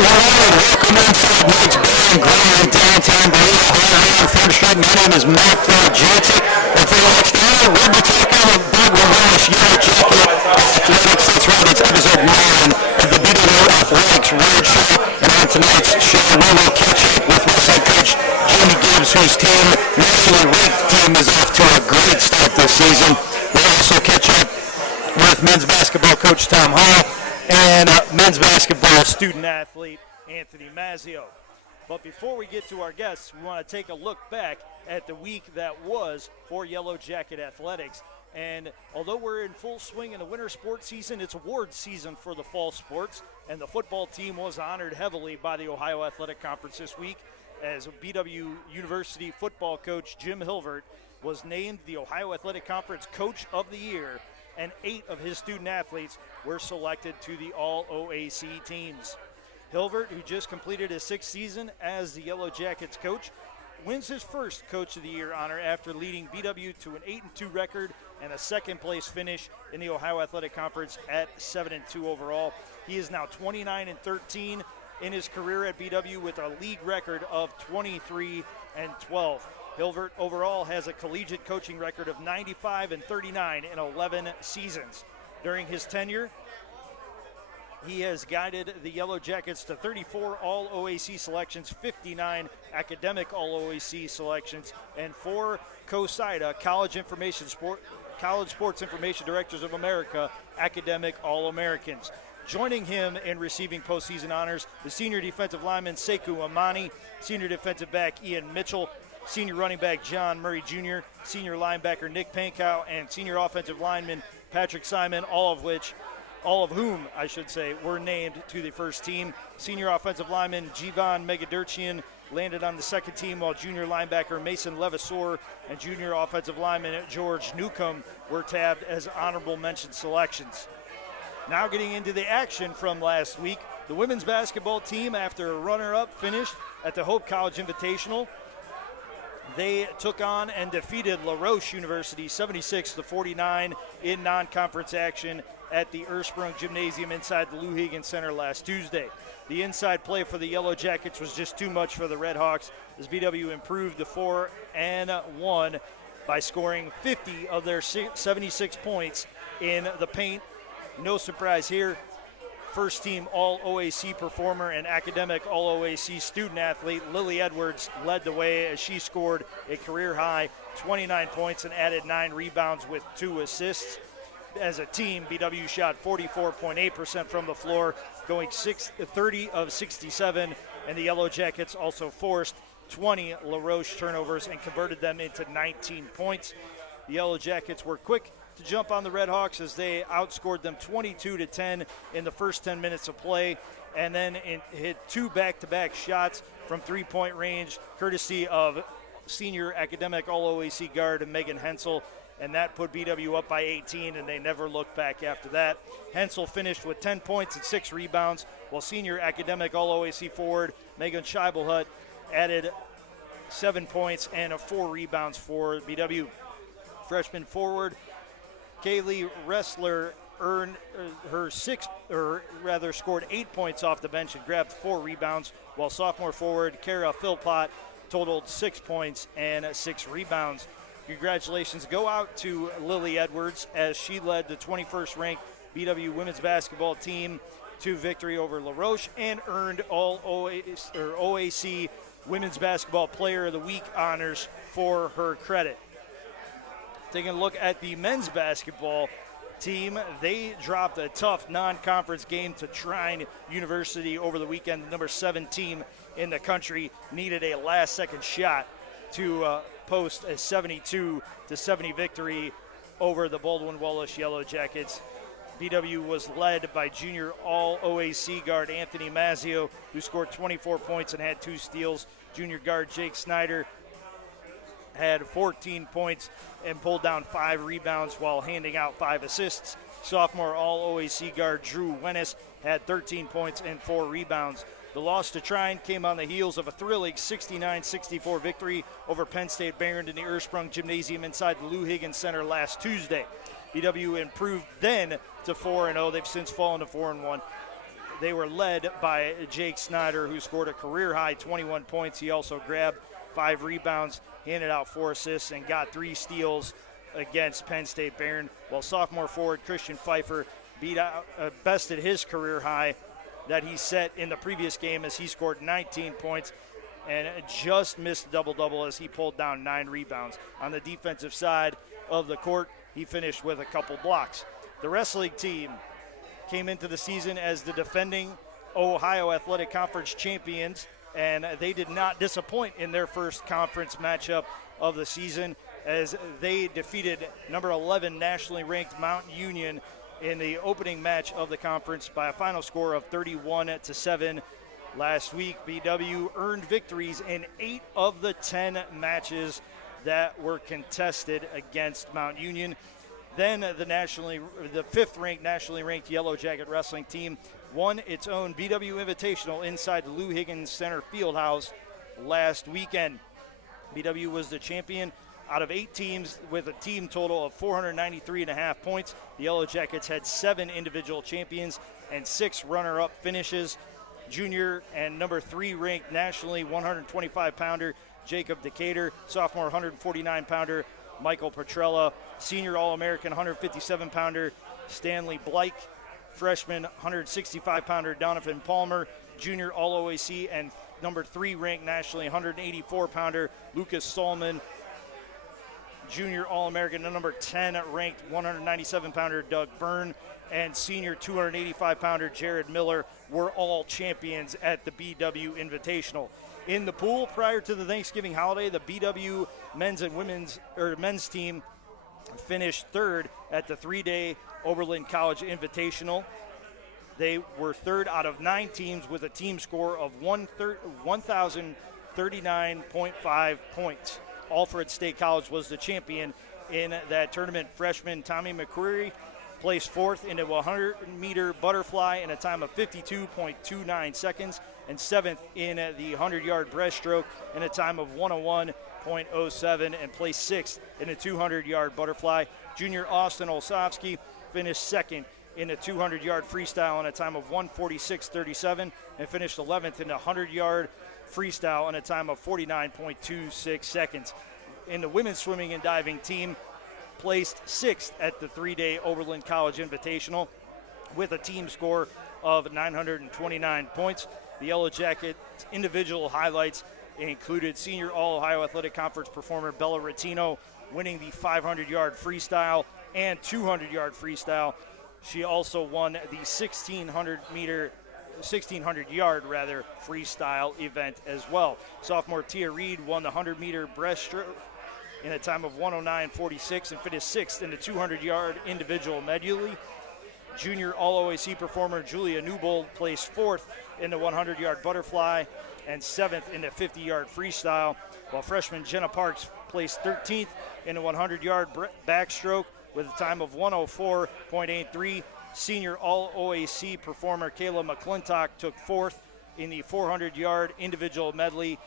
Welcome inside Mike's Bar and Grill in downtown Berea, on 3rd Street. My name is Matt Florjancic, and for the next hour, we'll be talking about the Welsh Yellow Jacket Athletics. That's right, it's episode 9 of the BWO Athletics Roadshow. And on tonight's show, we will catch up with my head coach, Jamie Gibbs, whose team, nationally ranked team, is off to a great start this season. We'll also catch up with men's basketball coach Tom Heil and men's basketball student athlete Anthony Mazzio. But before we get to our guests, we want to take a look back at the week that was for Yellow Jacket Athletics. And although we're in full swing in the winter sports season, it's awards season for the fall sports, and the football team was honored heavily by the Ohio Athletic Conference this week as BW University football coach Jim Hilvert was named the Ohio Athletic Conference Coach of the Year, and 8 of his student athletes were selected to the All-OAC teams. Hilvert, who just completed his 6th season as the Yellow Jackets coach, wins his first Coach of the Year honor after leading BW to an 8-2 record and a second-place finish in the Ohio Athletic Conference at 7-2 overall. He is now 29-13 in his career at BW with a league record of 23-12. Hilvert overall has a collegiate coaching record of 95-39 in 11 seasons. During his tenure, he has guided the Yellow Jackets to 34 All-OAC selections, 59 academic All-OAC selections, and 4 COSIDA, College Sports Information Directors of America, academic All-Americans. Joining him in receiving postseason honors, the senior defensive lineman Sekou Amani, senior defensive back Ian Mitchell, senior running back John Murray Jr., senior linebacker Nick Pankow, and senior offensive lineman Patrick Simon, all of whom were named to the first team. Senior offensive lineman Jivan Megadurchian landed on the second team, while junior linebacker Mason Levasseur and junior offensive lineman George Newcomb were tabbed as honorable mention selections. Now getting into the action from last week, the women's basketball team, after a runner-up finish at the Hope College Invitational, they took on and defeated La Roche University 76-49 in non-conference action at the Ersprung Gymnasium inside the Luhigan Center last Tuesday. The inside play for the Yellow Jackets was just too much for the Red Hawks as BW improved to 4-1 by scoring 50 of their 76 points in the paint. No surprise here. First team All-OAC performer and academic All-OAC student athlete Lily Edwards led the way as she scored a career-high 29 points and added 9 rebounds with 2 assists. As a team, BW shot 44.8% from the floor, going 30 of 67, and the Yellow Jackets also forced 20 La Roche turnovers and converted them into 19 points. The Yellow Jackets were quick to jump on the Red Hawks as they outscored them 22-10 in the first 10 minutes of play, and then hit 2 back-to-back shots from three-point range, courtesy of senior academic All-OAC guard Megan Hensel, and that put BW up by 18, and they never looked back after that. Hensel finished with 10 points and 6 rebounds, while senior academic All-OAC forward Megan Scheibelhut added 7 points and 4 rebounds for BW. Freshman forward Kaylee Ressler earned scored 8 points off the bench and grabbed 4 rebounds, while sophomore forward Kara Philpott totaled 6 points and 6 rebounds. Congratulations go out to Lily Edwards as she led the 21st ranked BW women's basketball team to victory over La Roche and earned all OAC Women's Basketball Player of the Week honors for her credit. Taking a look at the men's basketball team, they dropped a tough non-conference game to Trine University over the weekend. The number 7 team in the country needed a last-second shot to post a 72-70 victory over the Baldwin-Wallace Yellow Jackets. BW was led by junior All-OAC guard Anthony Mazzio, who scored 24 points and had 2 steals. Junior guard Jake Snyder had 14 points and pulled down 5 rebounds while handing out 5 assists. Sophomore All-OAC guard Drew Wennis had 13 points and 4 rebounds. The loss to Trine came on the heels of a thrilling 69-64 victory over Penn State Barron in the Ersprung Gymnasium inside the Luhigan Center last Tuesday. BW improved then to 4-0. They've since fallen to 4-1. they were led by Jake Snyder, who scored a career-high 21 points. He also grabbed 5 rebounds, handed out 4 assists, and got 3 steals against Penn State Barron, while sophomore forward Christian Pfeiffer bested his career high that he set in the previous game as he scored 19 points and just missed a double-double as he pulled down 9 rebounds. On the defensive side of the court, he finished with a couple blocks. The wrestling team came into the season as the defending Ohio Athletic Conference champions, and they did not disappoint in their first conference matchup of the season as they defeated number 11 nationally ranked Mount Union in the opening match of the conference by a final score of 31-7. Last week, BW earned victories in 8 of the 10 matches that were contested against Mount Union. Then the 5th-ranked nationally ranked Yellow Jacket wrestling team won its own BW Invitational inside the Lou Higgins Center Fieldhouse last weekend. BW was the champion out of 8 teams with a team total of 493.5 points. The Yellow Jackets had 7 individual champions and 6 runner-up finishes. Junior and number 3 ranked nationally 125-pounder Jacob Decatur, sophomore 149-pounder Michael Petrella, senior All-American 157-pounder Stanley Blake, freshman 165-pounder Donovan Palmer, junior All-OAC and number 3 ranked nationally 184-pounder Lucas Solman, junior All-American and number 10 ranked 197-pounder Doug Byrne, and senior 285-pounder Jared Miller were all champions at the BW Invitational. In the pool prior to the Thanksgiving holiday, the BW men's team finished 3rd at the 3-day Oberlin College Invitational. They were 3rd out of 9 teams with a team score of 1,039.5 points. Alfred State College was the champion in that tournament. Freshman Tommy McQuarrie placed 4th in a 100-meter butterfly in a time of 52.29 seconds, and 7th in the 100-yard breaststroke in a time of 101.07, and placed 6th in a 200-yard butterfly. Junior Austin Olsovsky finished 2nd in a 200-yard freestyle in a time of 146.37, and finished 11th in a 100-yard freestyle in a time of 49.26 seconds. In the women's swimming and diving team, placed 6th at the 3-day Oberlin College Invitational with a team score of 929 points. The Yellow Jackets individual highlights included senior All-Ohio Athletic Conference performer Bella Rattino winning the 500-yard freestyle and 200-yard freestyle. She also won the 1,600-yard freestyle event as well. Sophomore Tia Reed won the 100-meter breaststroke in a time of 109.46 and finished 6th in the 200-yard individual medley. Junior All-OAC performer Julia Newbold placed 4th in the 100-yard butterfly and 7th in the 50-yard freestyle, while freshman Jenna Parks placed 13th in the 100-yard backstroke with a time of 104.83. Senior All-OAC performer Kayla McClintock took 4th in the 400-yard individual medley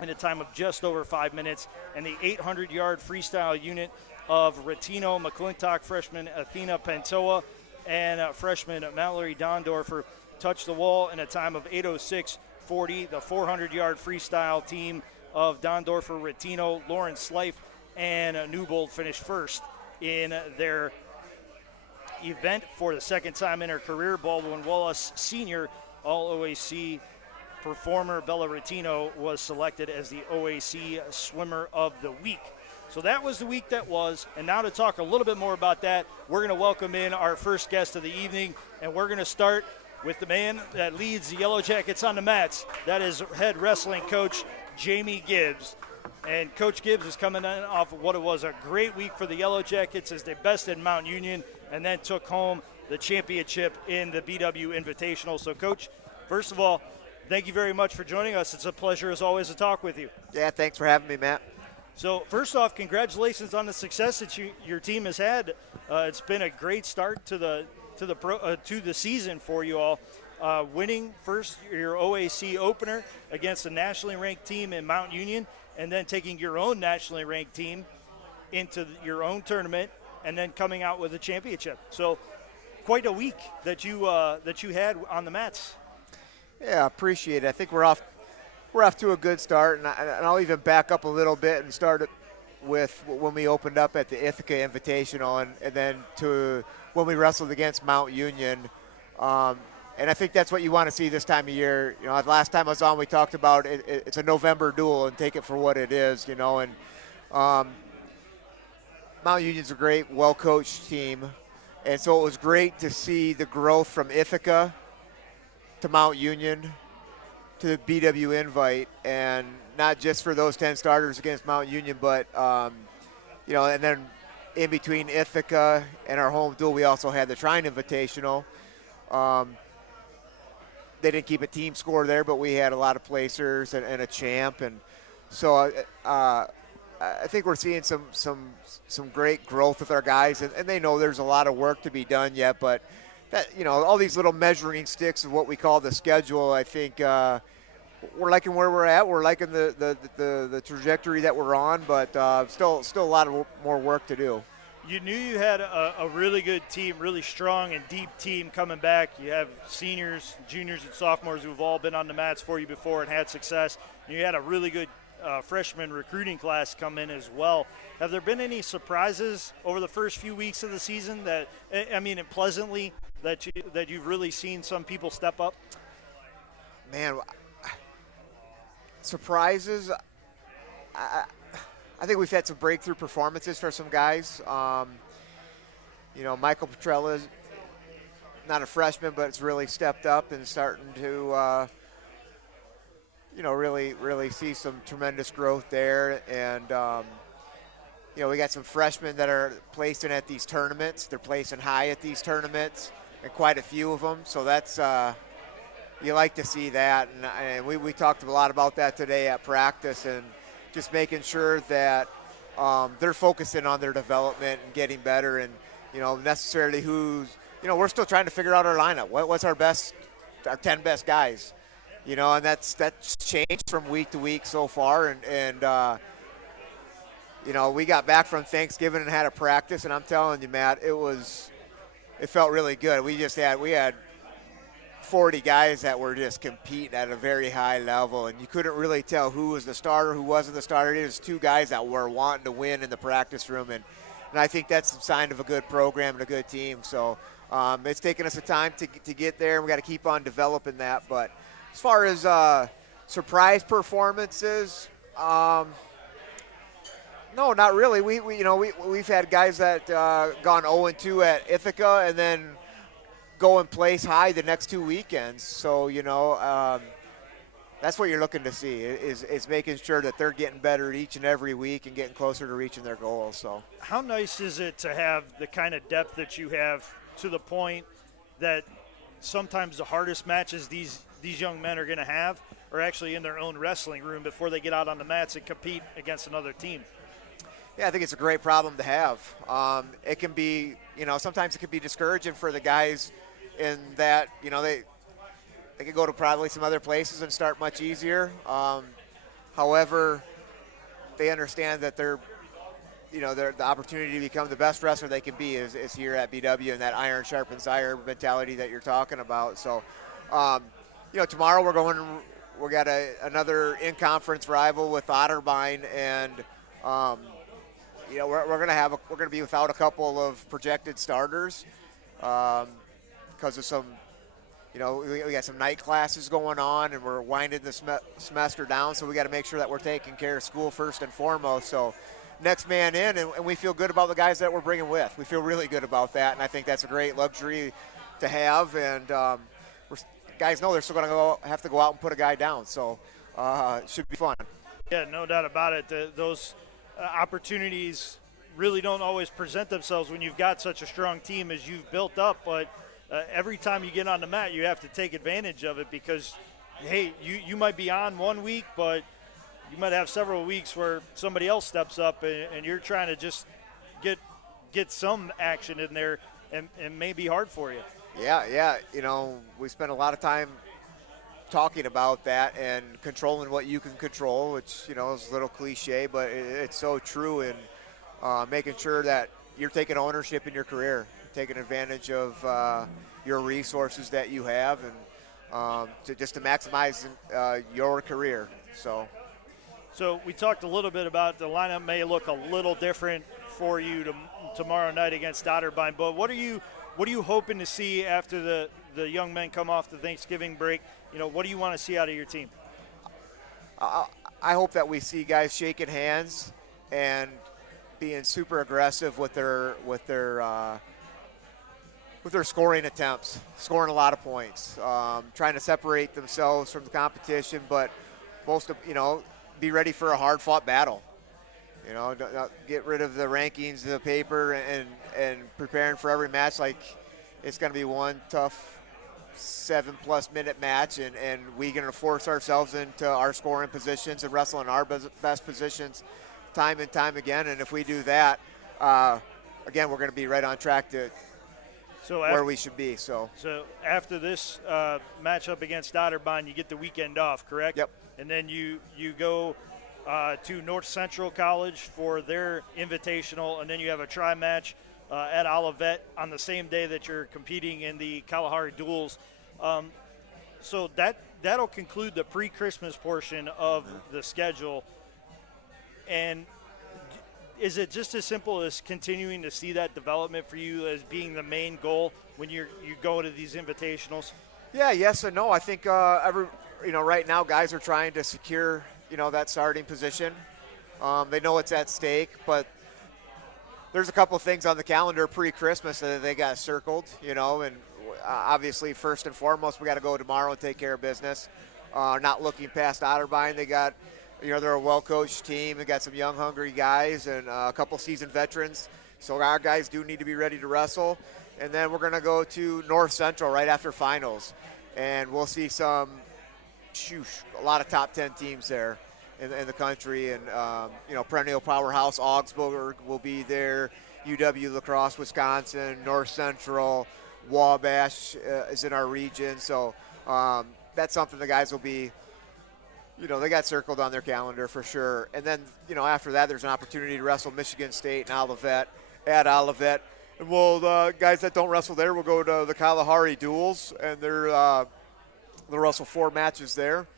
in a time of just over 5 minutes, and the 800-yard freestyle unit of Rattino, McClintock, freshman Athena Pantoa, and freshman Mallory Dondorfer touched the wall in a time of 8:06.40. The 400-yard freestyle team of Dondorfer, Rattino, Lauren Slife, and Newbold finished 1st in their event for the 2nd time in her career. Baldwin Wallace, senior All-OAC performer Bella Rattino was selected as the OAC Swimmer of the Week. So that was the week that was, and now to talk a little bit more about that, we're going to welcome in our first guest of the evening, and we're going to start with the man that leads the Yellow Jackets on the mats. That is head wrestling coach Jamie Gibbs. And Coach Gibbs is coming in off of what it was a great week for the Yellow Jackets as they bested Mount Union and then took home the championship in the BW Invitational. So, Coach, first of all, thank you very much for joining us. It's a pleasure, as always, to talk with you. Yeah, thanks for having me, Matt. So, first off, congratulations on the success that your team has had. It's been a great start to the season for you all. Winning first your OAC opener against a nationally ranked team in Mount Union, and then taking your own nationally ranked team into your own tournament, and then coming out with a championship. So, quite a week that you had on the mats. Yeah, appreciate it. I think we're off to a good start, and I'll even back up a little bit and start with when we opened up at the Ithaca Invitational, and then to when we wrestled against Mount Union. And I think that's what you want to see this time of year. You know, last time I was on, we talked about it's a November duel, and take it for what it is, you know. And Mount Union's a great, well-coached team. And so it was great to see the growth from Ithaca to Mount Union to the BW Invite, and not just for those 10 starters against Mount Union, but, you know, and then in between Ithaca and our home duel, we also had the Trine Invitational. They didn't keep a team score there, but we had a lot of placers and a champ. And so I think we're seeing some great growth with our guys, and they know there's a lot of work to be done yet, but that, you know, all these little measuring sticks of what we call the schedule, I think we're liking where we're at. We're liking the trajectory that we're on, but still a lot of more work to do. You knew you had a really good team, really strong and deep team coming back. You have seniors, juniors, and sophomores who've all been on the mats for you before and had success. You had a really good freshman recruiting class come in as well. Have there been any surprises over the first few weeks of the season that, I mean, pleasantly, that you've really seen some people step up? Man, surprises. I think we've had some breakthrough performances for some guys. You know, Michael Petrella's not a freshman, but it's really stepped up and starting to, you know, really see some tremendous growth there. And, you know, we got some freshmen that are placing at these tournaments. They're placing high at these tournaments, and quite a few of them. So that's, you like to see that. And we talked a lot about that today at practice, and just making sure that they're focusing on their development and getting better, and, you know, necessarily who's, you know, we're still trying to figure out our lineup. What's our 10 best guys, you know, and that's changed from week to week so far. And you know, we got back from Thanksgiving and had a practice, and I'm telling you, Matt, it felt really good. We had 40 guys that were just competing at a very high level, and you couldn't really tell who was the starter, who wasn't the starter. It was two guys that were wanting to win in the practice room, and I think that's a sign of a good program and a good team. So it's taken us a time to get there, and we got to keep on developing that. But as far as surprise performances, no, not really. We've had guys that gone 0-2 at Ithaca, and then go and place high the next 2 weekends. So, you know, that's what you're looking to see is making sure that they're getting better each and every week and getting closer to reaching their goals. So, how nice is it to have the kind of depth that you have, to the point that sometimes the hardest matches these young men are going to have are actually in their own wrestling room before they get out on the mats and compete against another team? Yeah, I think it's a great problem to have. It can be, you know, sometimes it can be discouraging for the guys in that, you know, they could go to probably some other places and start much easier. However, they understand that the opportunity to become the best wrestler they can be is here at BW, and that iron sharpens iron mentality that you're talking about. So, you know, tomorrow we got another in-conference rival with Otterbein, and you know, we're gonna be without a couple of projected starters because of some, you know, we got some night classes going on, and we're winding the semester down, so we got to make sure that we're taking care of school first and foremost. So next man in, and we feel good about the guys that we're bringing with. We feel really good about that, and I think that's a great luxury to have. And guys know they're still going to have to go out and put a guy down, so it should be fun. Yeah, no doubt about it. Those opportunities really don't always present themselves when you've got such a strong team as you've built up, but every time you get on the mat, you have to take advantage of it, because, hey, you might be on 1 week, but you might have several weeks where somebody else steps up, and you're trying to just get some action in there, and it may be hard for you. Yeah. You know, we spent a lot of time talking about that and controlling what you can control, which, you know, is a little cliche, but it's so true, and making sure that you're taking ownership in your career. taking advantage of your resources that you have, and to maximize your career. So we talked a little bit about the lineup may look a little different for you tomorrow night against Otterbein, but what are you hoping to see after the young men come off the Thanksgiving break? What do you want to see out of your team? I hope that we see guys shaking hands and being super aggressive with their scoring attempts, scoring a lot of points, trying to separate themselves from the competition, but be ready for a hard-fought battle. Don't get rid of the rankings of the paper and preparing for every match like it's going to be one tough 7+ minute match, and we're going to force ourselves into our scoring positions and wrestle in our best positions time and time again. And if we do that, again, we're going to be right on track to where we should be. So after this matchup against Otterbein, you get the weekend off, correct? Yep. And then you go to North Central College for their invitational, and then you have a tri-match at Olivet on the same day that you're competing in the Kalahari duels. So that'll conclude the pre-Christmas portion of the schedule. And is it just as simple as continuing to see that development for you as being the main goal when you go to these invitationals? Yeah, yes and no. I think right now guys are trying to secure that starting position. They know it's at stake, but there's a couple of things on the calendar pre-Christmas that they got circled, and obviously first and foremost we got to go tomorrow and take care of business. Not looking past Otterbein. They got, they're a well-coached team. They got some young, hungry guys and a couple seasoned veterans. So our guys do need to be ready to wrestle. And then we're going to go to North Central right after finals, and we'll see a lot of top 10 teams there in the country, and perennial powerhouse Augsburg will be there, UW La Crosse, Wisconsin, North Central, Wabash is in our region. So that's something the guys will be, they got circled on their calendar for sure. And then after that there's an opportunity to wrestle Michigan State and Olivet at Olivet, and guys that don't wrestle there will go to the Kalahari duels, and they'll wrestle 4 matches there.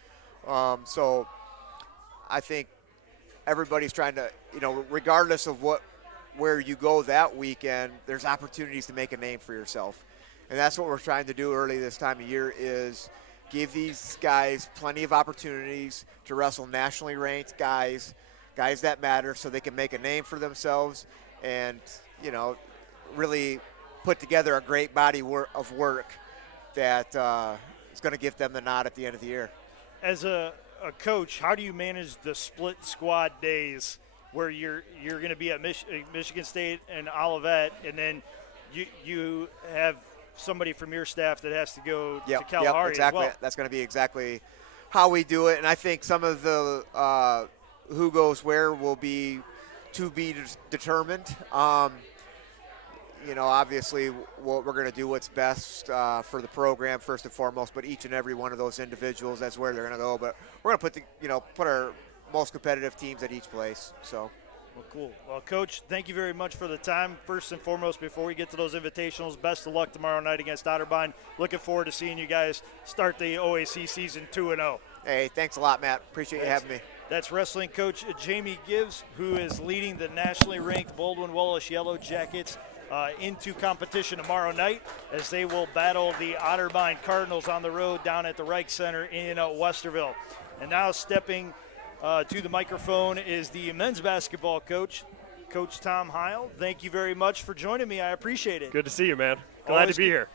So I think everybody's trying to, regardless of where you go that weekend, there's opportunities to make a name for yourself. And that's what we're trying to do early this time of year, is give these guys plenty of opportunities to wrestle nationally ranked guys that matter, so they can make a name for themselves and, really put together a great body of work that is going to give them the nod at the end of the year. As a coach, how do you manage the split squad days where you're going to be at Michigan State and Olivet, and then you have somebody from your staff that has to go to Kalahari exactly. as well? That's going to be exactly how we do it, and I think some of the who goes where will be to be determined. Obviously what we're going to do what's best for the program first and foremost, but each and every one of those individuals, that's where they're going to go. But we're going to put our most competitive teams at each place. So. Well, cool. Well, Coach, thank you very much for the time. First and foremost, before we get to those invitationals, best of luck tomorrow night against Otterbein. Looking forward to seeing you guys start the OAC season 2-0. Hey, thanks a lot, Matt. Appreciate you having me. That's wrestling coach Jamie Gibbs, who is leading the nationally ranked Baldwin-Wallace Yellow Jackets into competition tomorrow night, as they will battle the Otterbein Cardinals on the road down at the Reich Center in Westerville. And now stepping to the microphone is the men's basketball coach, Coach Tom Heil. Thank you very much for joining me. I appreciate it. Good to see you, man. Glad to be here.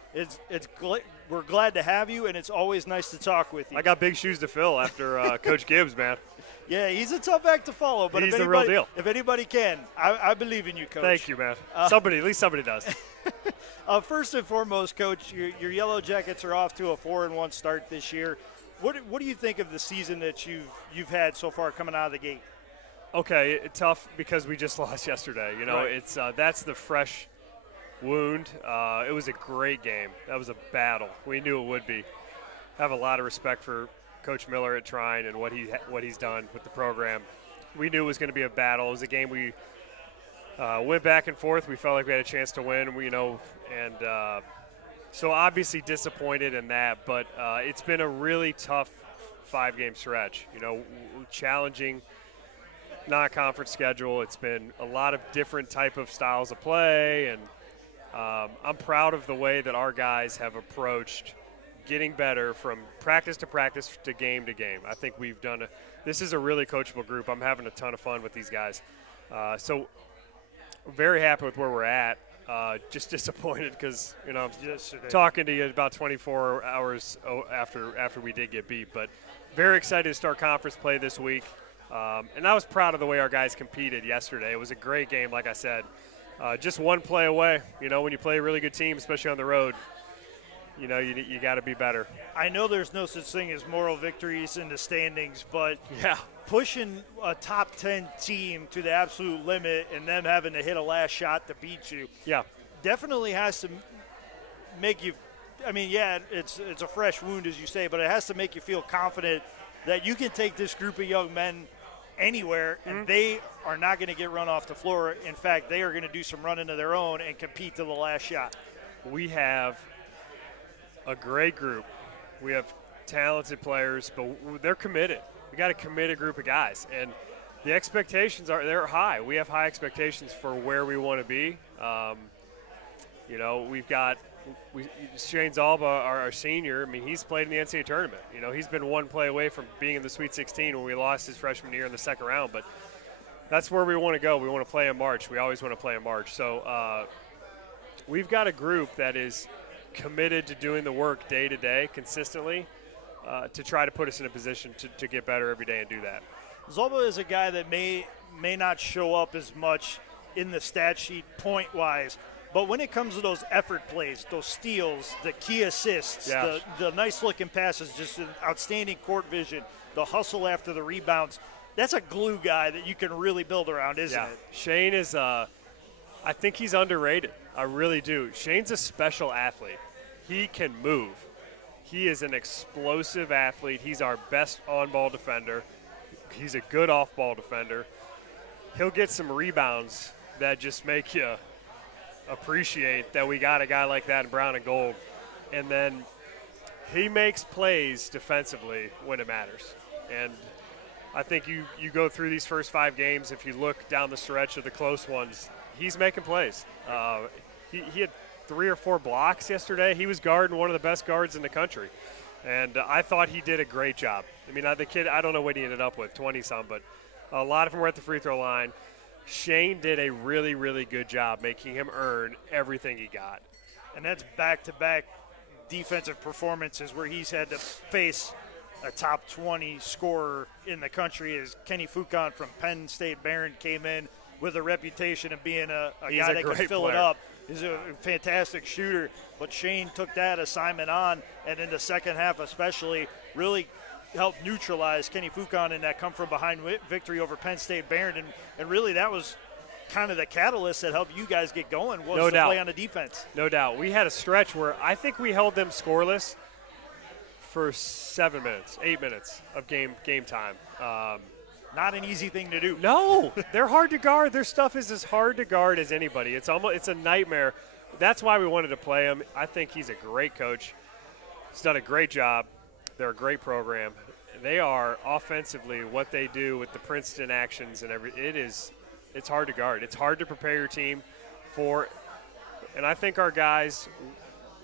We're glad to have you, and it's always nice to talk with you. I got big shoes to fill after Coach Gibbs, man. Yeah, he's a tough act to follow, but he's the real deal. If anybody can, I believe in you, Coach. Thank you, man. At least somebody does. First and foremost, Coach, your Yellow Jackets are off to a 4-1 start this year. What do you think of the season that you've had so far coming out of the gate? Okay, tough because we just lost yesterday. Right. It's that's the fresh wound. It was a great game. That was a battle. We knew it would be. Have a lot of respect for Coach Miller at Trine and what he's done with the program. We knew it was going to be a battle. It was a game we Went back and forth. We felt like we had a chance to win, so obviously disappointed in that. But it's been a really tough 5-game stretch. Challenging non-conference schedule. It's been a lot of different type of styles of play, and I'm proud of the way that our guys have approached getting better from practice to game to game. I think we've done this is a really coachable group. I'm having a ton of fun with these guys. So very happy with where we're at. Just disappointed because, I'm talking to you about 24 hours after we did get beat. But very excited to start conference play this week. And I was proud of the way our guys competed yesterday. It was a great game, like I said. Just one play away. When you play a really good team, especially on the road, you got to be better. I know there's no such thing as moral victories in the standings, but yeah, pushing a top 10 team to the absolute limit and them having to hit a last shot to beat you, definitely has to make you. I mean, it's a fresh wound, as you say, but it has to make you feel confident that you can take this group of young men anywhere, and they are not going to get run off the floor. In fact, they are going to do some running of their own and compete to the last shot. We have a great group. We have talented players, but they're committed. We got a committed group of guys, and the expectations they're high. We have high expectations for where we want to be. We've got Shane Zalba, our senior. I mean, he's played in the NCAA tournament. He's been one play away from being in the Sweet 16 when we lost his freshman year in the second round. But that's where we want to go. We want to play in March. We always want to play in March. So we've got a group that is committed to doing the work day to day consistently to try to put us in a position to get better every day and do that. Zalba is a guy that may not show up as much in the stat sheet point-wise, but when it comes to those effort plays, those steals, the key assists, the nice-looking passes, just an outstanding court vision, the hustle after the rebounds, that's a glue guy that you can really build around, isn't it? Shane is I think he's underrated. I really do. Shane's a special athlete. He can move. He is an explosive athlete. He's our best on-ball defender. He's a good off-ball defender. He'll get some rebounds that just make you appreciate that we got a guy like that in brown and gold. And then he makes plays defensively when it matters. And I think you go through these first 5 games, if you look down the stretch of the close ones, he's making plays. He had 3 or 4 blocks yesterday. He was guarding one of the best guards in the country. And I thought he did a great job. I mean, the kid, I don't know what he ended up with, 20-some, but a lot of them were at the free throw line. Shane did a really, really good job making him earn everything he got. And that's back-to-back defensive performances where he's had to face a top 20 scorer in the country as Kenny Foucan from Penn State Barron came in with a reputation of being a guy that can fill it up. He's a fantastic shooter, but Shane took that assignment on, and in the second half especially, really helped neutralize Kenny Foucan in that come-from-behind victory over Penn State Barron, and really that was kind of the catalyst that helped you guys get going was the play on the defense. No doubt. We had a stretch where I think we held them scoreless for 7 minutes, 8 minutes of game time. Not an easy thing to do. No, they're hard to guard. Their stuff is as hard to guard as anybody. It's a nightmare. That's why we wanted to play him. I think he's a great coach. He's done a great job. They're a great program. They are offensively what they do with the Princeton actions and it's hard to guard. It's hard to prepare your team for, and I think our guys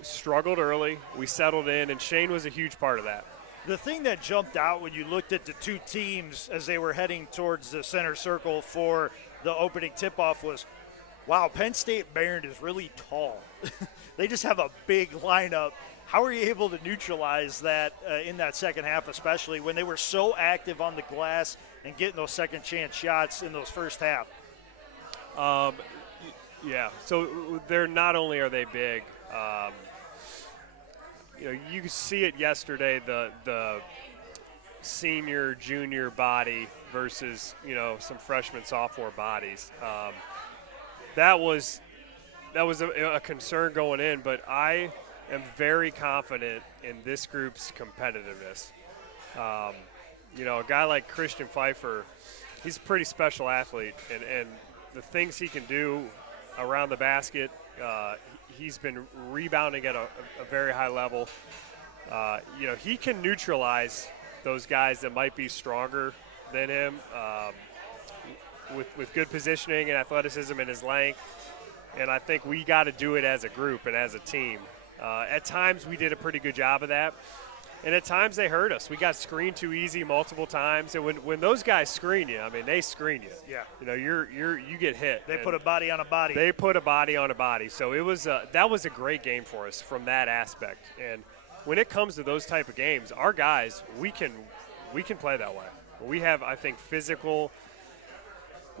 struggled early. We settled in, and Shane was a huge part of that. The thing that jumped out when you looked at the two teams as they were heading towards the center circle for the opening tip-off was, wow, Penn State Barron is really tall. They just have a big lineup. How were you able to neutralize that in that second half, especially when they were so active on the glass and getting those second-chance shots in those first half? Yeah, so they're not only are they big, you could see it yesterday, the senior, junior body versus, some freshman, sophomore bodies. That was a concern going in, but I am very confident in this group's competitiveness. A guy like Christian Pfeiffer, he's a pretty special athlete, and the things he can do around the basket. He's been rebounding at a very high level. He can neutralize those guys that might be stronger than him with good positioning and athleticism and his length. And I think we got to do it as a group and as a team. At times we did a pretty good job of that. And at times they hurt us. We got screened too easy multiple times. And when those guys screen you, I mean, they screen you. Yeah. You get hit. They put a body on a body. They put a body on a body. So it was that was a great game for us from that aspect. And when it comes to those type of games, our guys, we can play that way. We have, I think, physical.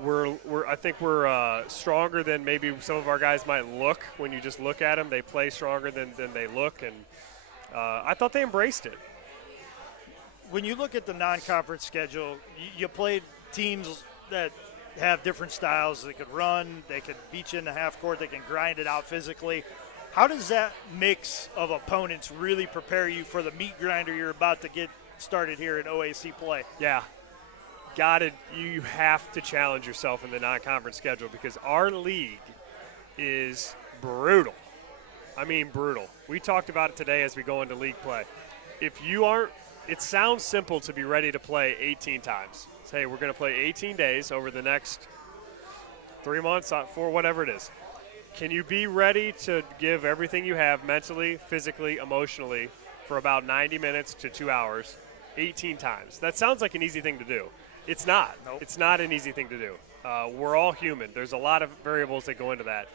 I think we're stronger than maybe some of our guys might look. When you just look at them, they play stronger than they look, and I thought they embraced it. When you look at the non-conference schedule, you played teams that have different styles. They could run, they could beat you in the half court, they can grind it out physically. How does that mix of opponents really prepare you for the meat grinder you're about to get started here in OAC play? Yeah. You have to challenge yourself in the non-conference schedule because our league is brutal. I mean, brutal. We talked about it today as we go into league play. If you aren't, it sounds simple to be ready to play 18 times. Say, we're going to play 18 days over the next 3 months, 4, whatever it is. Can you be ready to give everything you have mentally, physically, emotionally for about 90 minutes to 2 hours, 18 times? That sounds like an easy thing to do. It's not. Nope. It's not an easy thing to do. We're all human. There's a lot of variables that go into that,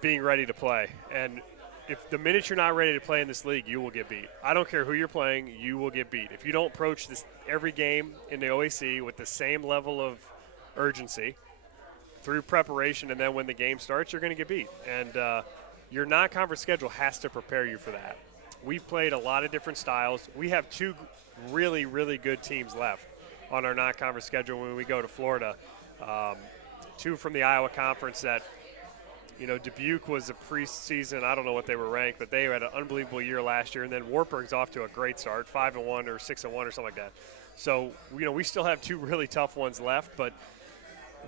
being ready to play. And if the minute you're not ready to play in this league, you will get beat. I don't care who you're playing, you will get beat. If you don't approach this every game in the OAC with the same level of urgency through preparation and then when the game starts, you're going to get beat. And your non-conference schedule has to prepare you for that. We've played a lot of different styles. We have 2 really, really good teams left on our non-conference schedule when we go to Florida. 2 from the Iowa Conference that, Dubuque was a preseason. I don't know what they were ranked, but they had an unbelievable year last year. And then Wartburg's off to a great start, 5-1 or 6-1 or something like that. So, we still have 2 really tough ones left, but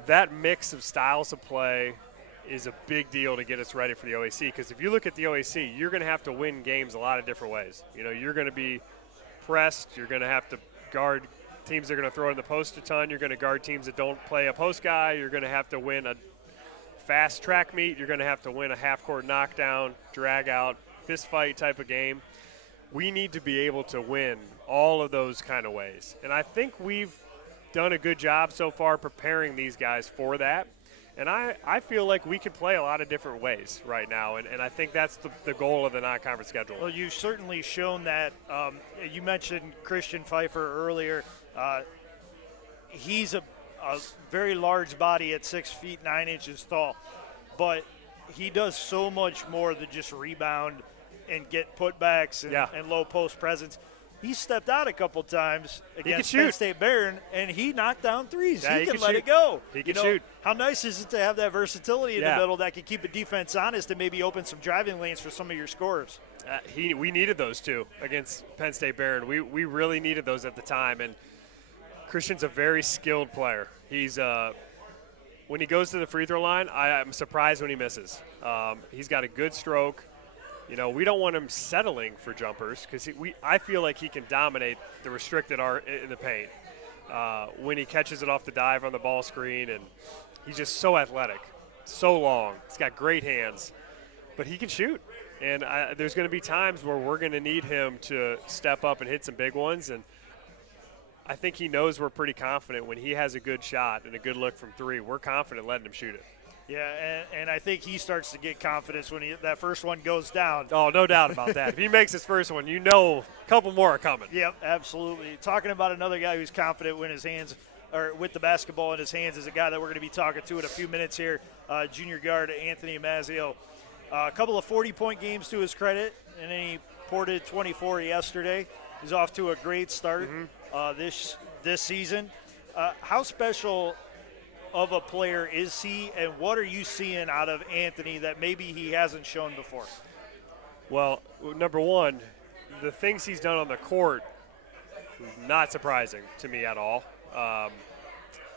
that mix of styles of play is a big deal to get us ready for the OAC. Because if you look at the OAC, you're going to have to win games a lot of different ways. You're going to be pressed. You're going to have to guard teams that are going to throw in the post a ton. You're going to guard teams that don't play a post guy. You're going to have to win a fast track meet. You're going to have to win a half-court knockdown, drag-out, fist-fight type of game. We need to be able to win all of those kind of ways. And I think we've done a good job so far preparing these guys for that. And I feel like we can play a lot of different ways right now, and I think that's the goal of the non-conference schedule. Well, you've certainly shown that. You mentioned Christian Pfeiffer earlier. He's a very large body at 6 feet 9 inches tall, but he does so much more than just rebound and get putbacks and low post presence. He stepped out a couple times against Penn State Barron, and he knocked down threes. Yeah, he can let it go. He can shoot. How nice is it to have that versatility in the middle that can keep a defense honest and maybe open some driving lanes for some of your scorers? We needed those 2 against Penn State Barron. We really needed those at the time, and Christian's a very skilled player. He's when he goes to the free throw line, I'm surprised when he misses. He's got a good stroke. We don't want him settling for jumpers because I feel like he can dominate the restricted art in the paint when he catches it off the dive on the ball screen, and he's just so athletic, so long. He's got great hands, but he can shoot. And there's going to be times where we're going to need him to step up and hit some big ones, and I think he knows we're pretty confident when he has a good shot and a good look from 3. We're confident letting him shoot it. Yeah, and I think he starts to get confidence when that first one goes down. Oh, no doubt about that. If he makes his first one, a couple more are coming. Yep, absolutely. Talking about another guy who's confident when his hands or with the basketball in his hands is a guy that we're going to be talking to in a few minutes here, junior guard Anthony Mazzio. A couple of 40-point games to his credit, and then he ported 24 yesterday. He's off to a great start this season. How special of a player is he, and what are you seeing out of Anthony that maybe he hasn't shown before? Well, number one, the things he's done on the court, not surprising to me at all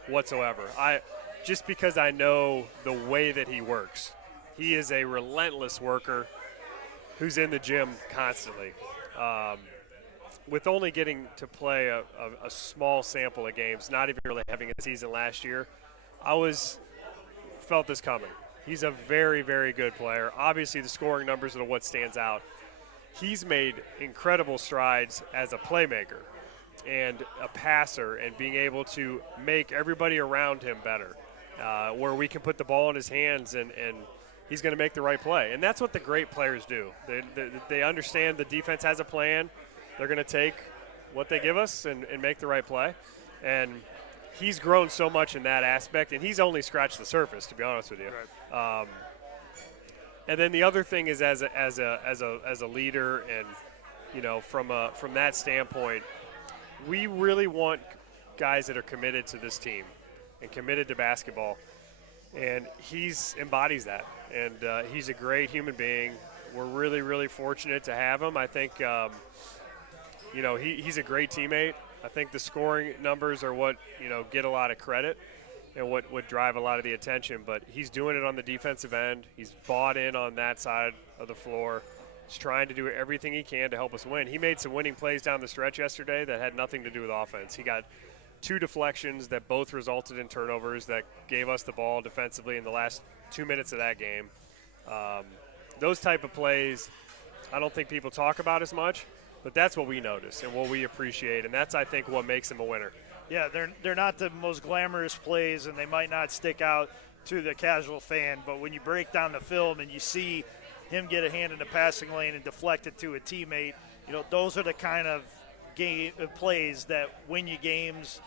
whatsoever. just because I know the way that he works. He is a relentless worker who's in the gym constantly. With only getting to play a small sample of games, not even really having a season last year, I felt this coming. He's a very, very good player. Obviously, the scoring numbers are what stands out. He's made incredible strides as a playmaker and a passer and being able to make everybody around him better, where we can put the ball in his hands and he's going to make the right play. And that's what the great players do. They understand the defense has a plan. They're going to take what they give us and make the right play. And he's grown so much in that aspect, and he's only scratched the surface, to be honest with you. Right. And then the other thing is as a leader, and from that standpoint, we really want guys that are committed to this team and committed to basketball. And he's embodies that, and he's a great human being. We're really, really fortunate to have him. I think, he's a great teammate. I think the scoring numbers are what, get a lot of credit and what would drive a lot of the attention. But he's doing it on the defensive end. He's bought in on that side of the floor. He's trying to do everything he can to help us win. He made some winning plays down the stretch yesterday that had nothing to do with offense. He got 2 deflections that both resulted in turnovers that gave us the ball defensively in the last 2 minutes of that game. Those type of plays, I don't think people talk about as much, but that's what we notice and what we appreciate, and that's, I think, what makes him a winner. Yeah, they're not the most glamorous plays, and they might not stick out to the casual fan, but when you break down the film and you see him get a hand in the passing lane and deflect it to a teammate, those are the kind of plays that win you games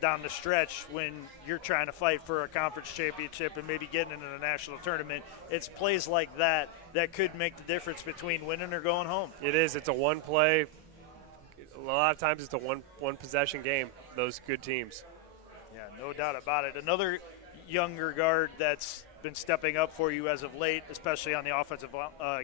down the stretch when you're trying to fight for a conference championship and maybe getting into the national tournament. It's plays like that could make the difference between winning or going home. It is. It's a one play. A lot of times it's a one possession game, those good teams. Yeah, no doubt about it. Another younger guard that's been stepping up for you as of late, especially on the offensive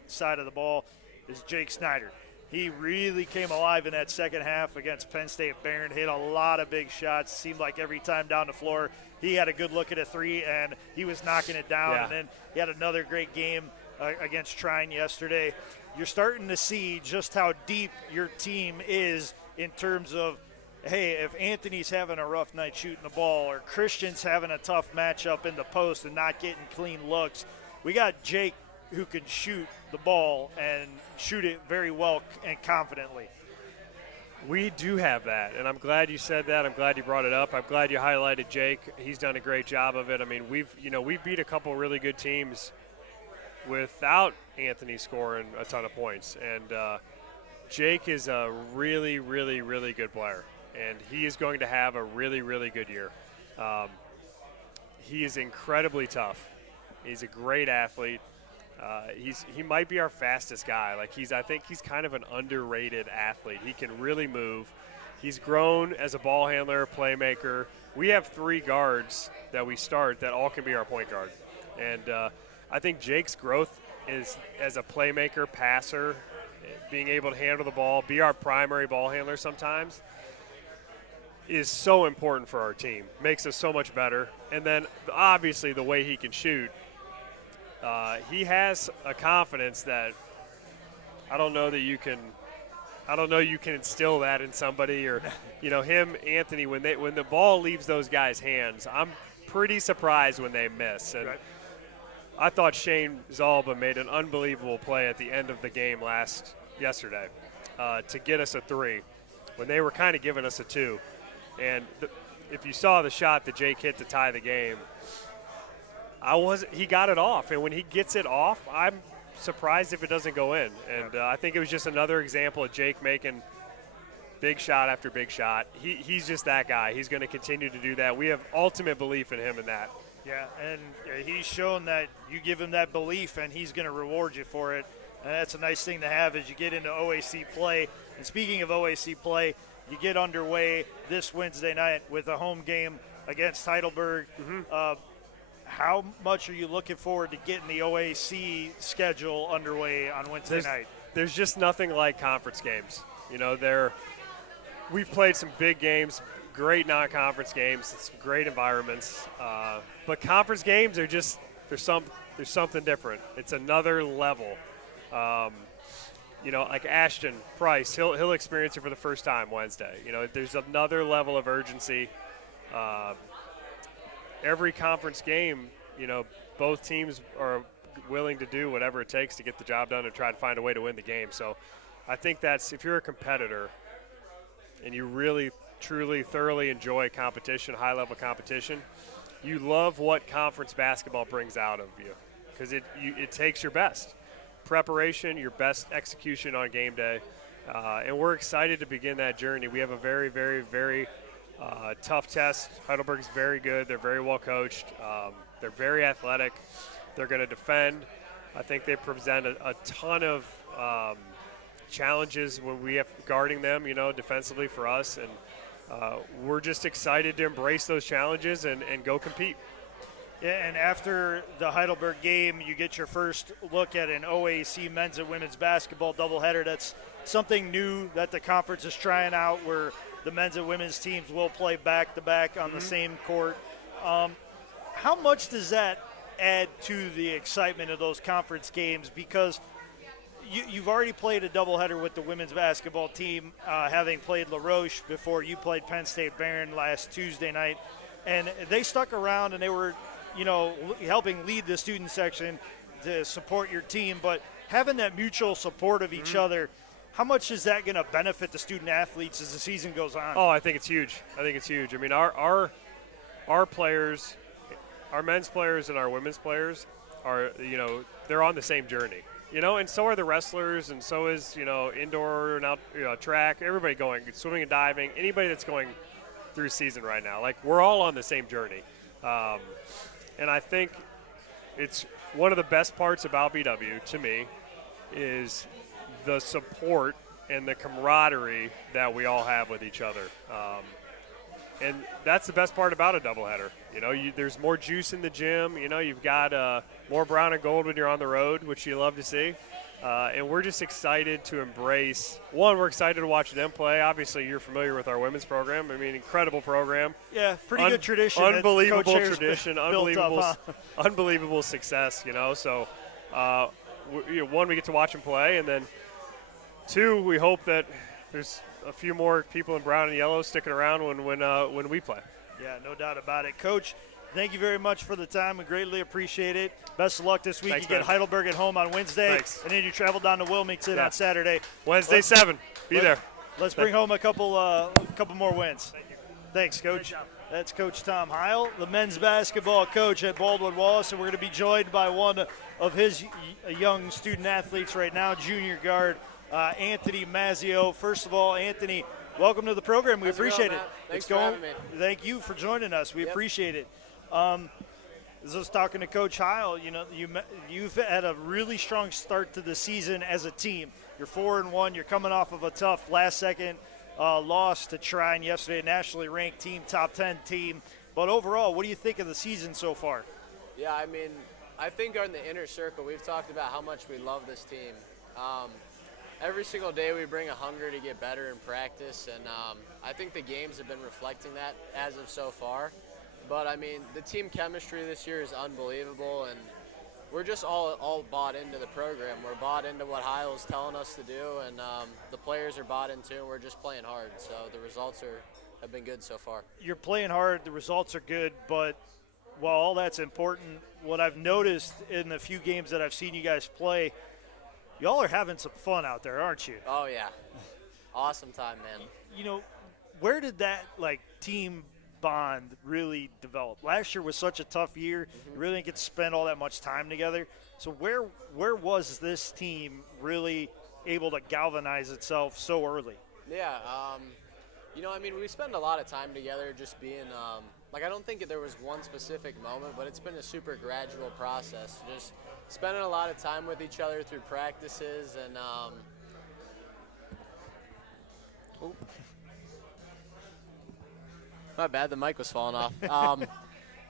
side of the ball, is Jake Snyder. He really came alive in that second half against Penn State Barron, hit a lot of big shots. Seemed like every time down the floor he had a good look at a three, and he was knocking it down. Yeah. And then he had another great game against Trine yesterday. You're starting to see just how deep your team is in terms of, hey, if Anthony's having a rough night shooting the ball or Christian's having a tough matchup in the post and not getting clean looks, we got Jake who can shoot the ball and shoot it very well and confidently. We do have that, and I'm glad you said that. I'm glad you brought it up. I'm glad you highlighted Jake. He's done a great job of it. I mean, we've beat a couple really good teams without Anthony scoring a ton of points, and Jake is a really, really, really good player, and he is going to have a really, really good year. He is incredibly tough. He's a great athlete. He might be our fastest guy. I think he's kind of an underrated athlete. He can really move. He's grown as a ball handler, playmaker. We have 3 guards that we start that all can be our point guard. And I think Jake's growth is as a playmaker, passer, being able to handle the ball, be our primary ball handler sometimes, is so important for our team. Makes us so much better. And then obviously the way he can shoot, he has a confidence that I don't know you can instill that in somebody, or him, Anthony, when the ball leaves those guys' hands, I'm pretty surprised when they miss. And right. I thought Shane Zalba made an unbelievable play at the end of the game yesterday to get us a 3 when they were kind of giving us a 2. And if you saw the shot that Jake hit to tie the game, he got it off, and when he gets it off, I'm surprised if it doesn't go in. And I think it was just another example of Jake making big shot after big shot. He's just that guy. He's going to continue to do that. We have ultimate belief in him in that. Yeah, and he's shown that you give him that belief, and he's going to reward you for it. And that's a nice thing to have as you get into OAC play. And speaking of OAC play, you get underway this Wednesday night with a home game against Heidelberg. Mm-hmm. How much are you looking forward to getting the OAC schedule underway on Wednesday night? There's just nothing like conference games. We've played some big games, great non-conference games, some great environments. But conference games are just there's something different. It's another level. Like Ashton Price, he'll experience it for the first time Wednesday. There's another level of urgency. Every conference game, both teams are willing to do whatever it takes to get the job done and try to find a way to win the game. So I think that's, if you're a competitor and you really, truly, thoroughly enjoy competition, high-level competition, you love what conference basketball brings out of you because it takes your best preparation, your best execution on game day, and we're excited to begin that journey. We have a very, very, very tough test. Heidelberg's very good. They're very well coached. They're very athletic. They're going to defend. I think they present a ton of challenges when we have guarding them, defensively for us, and we're just excited to embrace those challenges and go compete. Yeah, and after the Heidelberg game, you get your first look at an OAC men's and women's basketball doubleheader. That's something new that the conference is trying out, where the men's and women's teams will play back-to-back on the same court. How much does that add to the excitement of those conference games? Because you've already played a doubleheader with the women's basketball team, having played La Roche before you played Penn State Barron last Tuesday night. And they stuck around and they were, helping lead the student section to support your team. But having that mutual support of each other, how much is that going to benefit the student athletes as the season goes on? Oh, I think it's huge. I mean, our players, our men's players and our women's players are, they're on the same journey. And so are the wrestlers, and so is, indoor and out, track, everybody going, swimming and diving, anybody that's going through season right now. Like, we're all on the same journey. And I think it's one of the best parts about BW, to me, is the support and the camaraderie that we all have with each other. And that's the best part about a doubleheader. There's more juice in the gym. You've got more brown and gold when you're on the road, which you love to see. And we're just excited to embrace. One, we're excited to watch them play. Obviously, you're familiar with our women's program. I mean, incredible program. Yeah, pretty good tradition. Unbelievable tradition. Unbelievable success. So, one, we get to watch them play, and then two, we hope that there's a few more people in brown and yellow sticking around when we play. Yeah, no doubt about it. Coach, thank you very much for the time. We greatly appreciate it. Best of luck this week. Thanks, you get man. Heidelberg at home on Wednesday, Thanks. and then you travel down to Wilmington on Saturday. Wednesday, 7. Be there. Let's bring home a couple more wins. Thank you. Thanks, Coach. That's Coach Tom Heil, the men's basketball coach at Baldwin Wallace, and we're going to be joined by one of his young student athletes right now, junior guard, Anthony Mazzio. First of all, Anthony, welcome to the program. We appreciate it. Thanks for having me. Thank you for joining us. We appreciate it. As I was talking to Coach Heil, you've had a really strong start to the season as a team. You're 4-1. You're coming off of a tough last-second loss to Trine yesterday, nationally ranked team, top 10 team. But overall, what do you think of the season so far? Yeah, I mean, I think on the inner circle, we've talked about how much we love this team. Every single day we bring a hunger to get better in practice, and I think the games have been reflecting that as of so far. But, I mean, the team chemistry this year is unbelievable, and we're just all bought into the program. We're bought into what Heil is telling us to do, and the players are bought into it, and we're just playing hard. So the results have been good so far. You're playing hard. The results are good, but while all that's important, what I've noticed in the few games that I've seen you guys play, y'all are having some fun out there, aren't you? Oh, yeah. Awesome time, man. Where did that, team bond really develop? Last year was such a tough year. You really didn't get to spend all that much time together. So where was this team really able to galvanize itself so early? Yeah, we spend a lot of time together just being I don't think there was one specific moment, but it's been a super gradual process. Just spending a lot of time with each other through practices and my bad, the mic was falling off.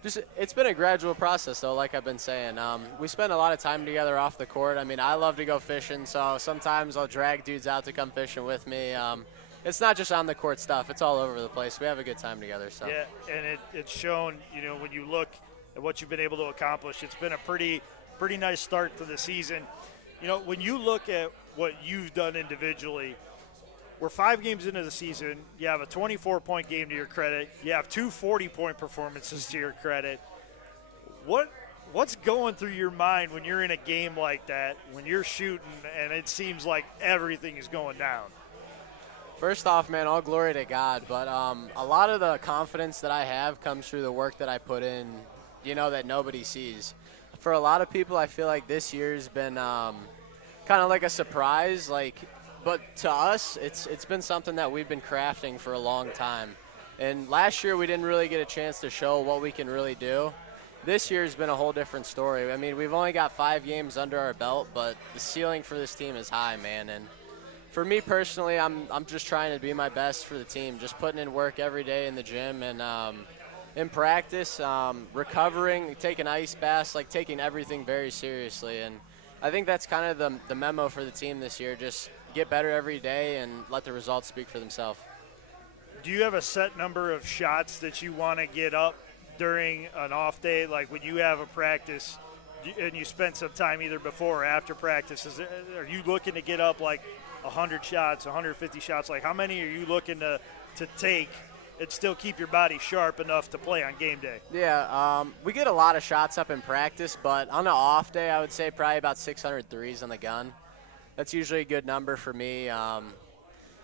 It's been a gradual process, though, like I've been saying. We spend a lot of time together off the court. I mean, I love to go fishing, so sometimes I'll drag dudes out to come fishing with me. it's not just on the court stuff. It's all over the place. We have a good time together. So Yeah, and it's shown, when you look at what you've been able to accomplish, it's been a pretty nice start to the season. When you look at what you've done individually, we're 5 games into the season. You have a 24-point game to your credit. You have 2 40-point performances to your credit. What's going through your mind when you're in a game like that, when you're shooting and it seems like everything is going down? first off, man, all glory to God. But a lot of the confidence that I have comes through the work that I put in, that nobody sees. For a lot of people, I feel like this year's been kind of like a surprise, but to us, it's been something that we've been crafting for a long time. And last year, we didn't really get a chance to show what we can really do. This year's been a whole different story. I mean, we've only got 5 games under our belt, but the ceiling for this team is high, man. And for me personally, I'm just trying to be my best for the team, just putting in work every day in the gym and in practice, recovering, taking ice baths, taking everything very seriously. And I think that's kind of the memo for the team this year, just get better every day and let the results speak for themselves. Do you have a set number of shots that you want to get up during an off day? Like when you have a practice and you spend some time either before or after practice, are you looking to get up 100 shots, 150 shots? How many are you looking to take and still keep your body sharp enough to play on game day? Yeah, we get a lot of shots up in practice, but on an off day, I would say probably about 600 threes on the gun. That's usually a good number for me.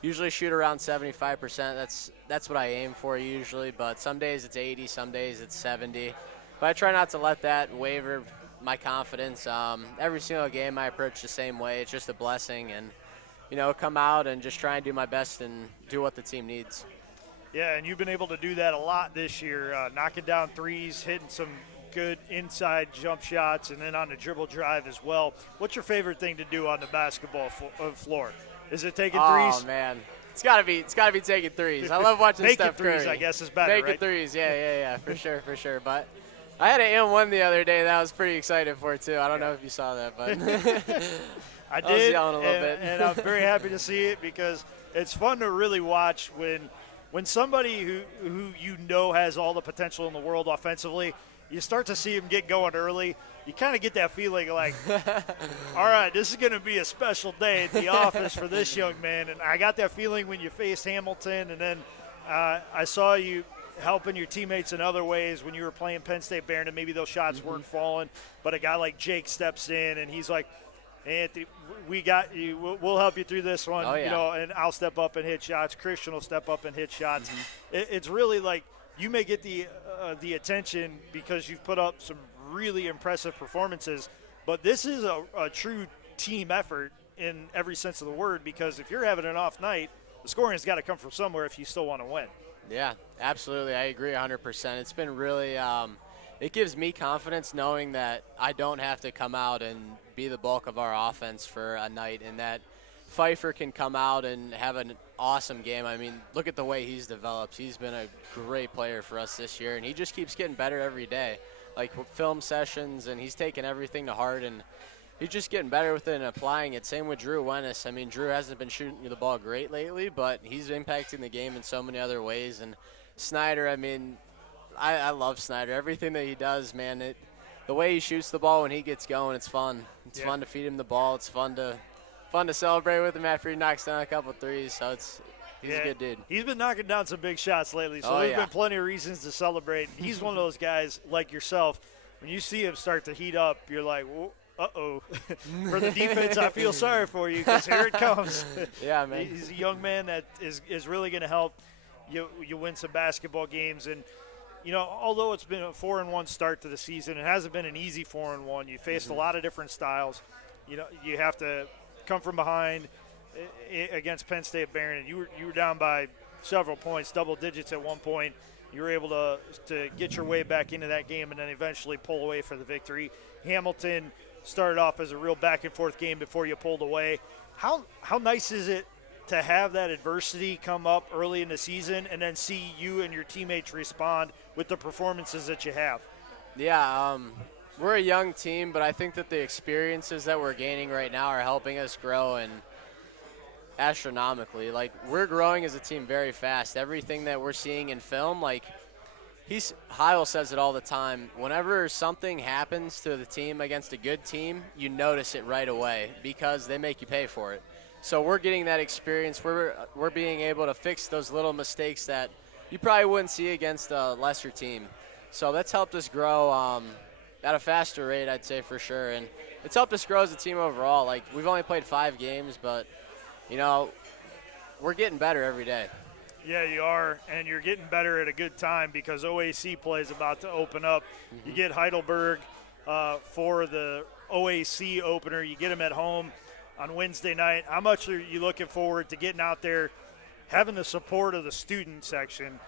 Usually shoot around 75%. That's what I aim for usually, but some days it's 80, some days it's 70. But I try not to let that waver my confidence. Every single game I approach the same way. It's just a blessing, and come out and just try and do my best and do what the team needs. Yeah, and you've been able to do that a lot this year, knocking down threes, hitting some good inside jump shots, and then on the dribble drive as well. What's your favorite thing to do on the basketball floor? Is it taking threes? Oh man, it's gotta be taking threes. I love watching Steph Curry. Making threes, I guess, is better. Making threes, yeah, for sure. But I had an M1 the other day that I was pretty excited for too. I don't know if you saw that, but I did, was yelling a little bit. And I'm very happy to see it because it's fun to really watch when somebody who has all the potential in the world offensively, you start to see him get going early. You kind of get that feeling all right, this is going to be a special day at the office for this young man. And I got that feeling when you faced Hamilton, and then I saw you helping your teammates in other ways when you were playing Penn State Berea, and maybe those shots weren't falling. But a guy like Jake steps in, and he's like, Anthony, we got you. We'll help you through this one. Oh, yeah. And I'll step up and hit shots. Christian will step up and hit shots. It's really you may get the attention because you've put up some really impressive performances, but this is a true team effort in every sense of the word, because if you're having an off night, the scoring's got to come from somewhere if you still want to win. Yeah, absolutely. I agree 100%. It's been really it gives me confidence knowing that I don't have to come out and be the bulk of our offense for a night, and that Pfeiffer can come out and have an awesome game. I mean, look at the way he's developed. He's been a great player for us this year, and he just keeps getting better every day. With film sessions, and he's taking everything to heart, and he's just getting better with it and applying it. Same with Drew Wennis. I mean, Drew hasn't been shooting the ball great lately, but he's impacting the game in so many other ways. And Snyder, I mean, I love Snyder. Everything that he does, man, the way he shoots the ball when he gets going, it's fun. It's fun to feed him the ball. It's fun to celebrate with him after he knocks down a couple threes. So he's a good dude. He's been knocking down some big shots lately, so there's been plenty of reasons to celebrate. He's one of those guys like yourself. When you see him start to heat up, you're like, uh-oh. For the defense, I feel sorry for you because here it comes. Yeah, man. He's a young man that is really going to help you win some basketball games. And, although it's been a 4-1 start to the season, it hasn't been an easy 4-1. You faced a lot of different styles. You have to come from behind against Penn State Berea. You were down by several points, double digits at one point. You were able to get your way back into that game and then eventually pull away for the victory. Hamilton started off as a real back-and-forth game before you pulled away. How nice is it to have that adversity come up early in the season and then see you and your teammates respond with the performances that you have? Yeah, we're a young team, but I think that the experiences that we're gaining right now are helping us grow. And astronomically. Like, we're growing as a team very fast. Everything that we're seeing in film, like, Heil says it all the time. Whenever something happens to the team against a good team, you notice it right away because they make you pay for it. So we're getting that experience. We're being able to fix those little mistakes that you probably wouldn't see against a lesser team. So that's helped us grow at a faster rate, I'd say, for sure. And it's helped us grow as a team overall. Like, we've only played 5 games, but, you know, we're getting better every day. Yeah, you are, and you're getting better at a good time because OAC play is about to open up. You get Heidelberg for the OAC opener. You get them at home on Wednesday night. How much are you looking forward to getting out there, having the support of the student section,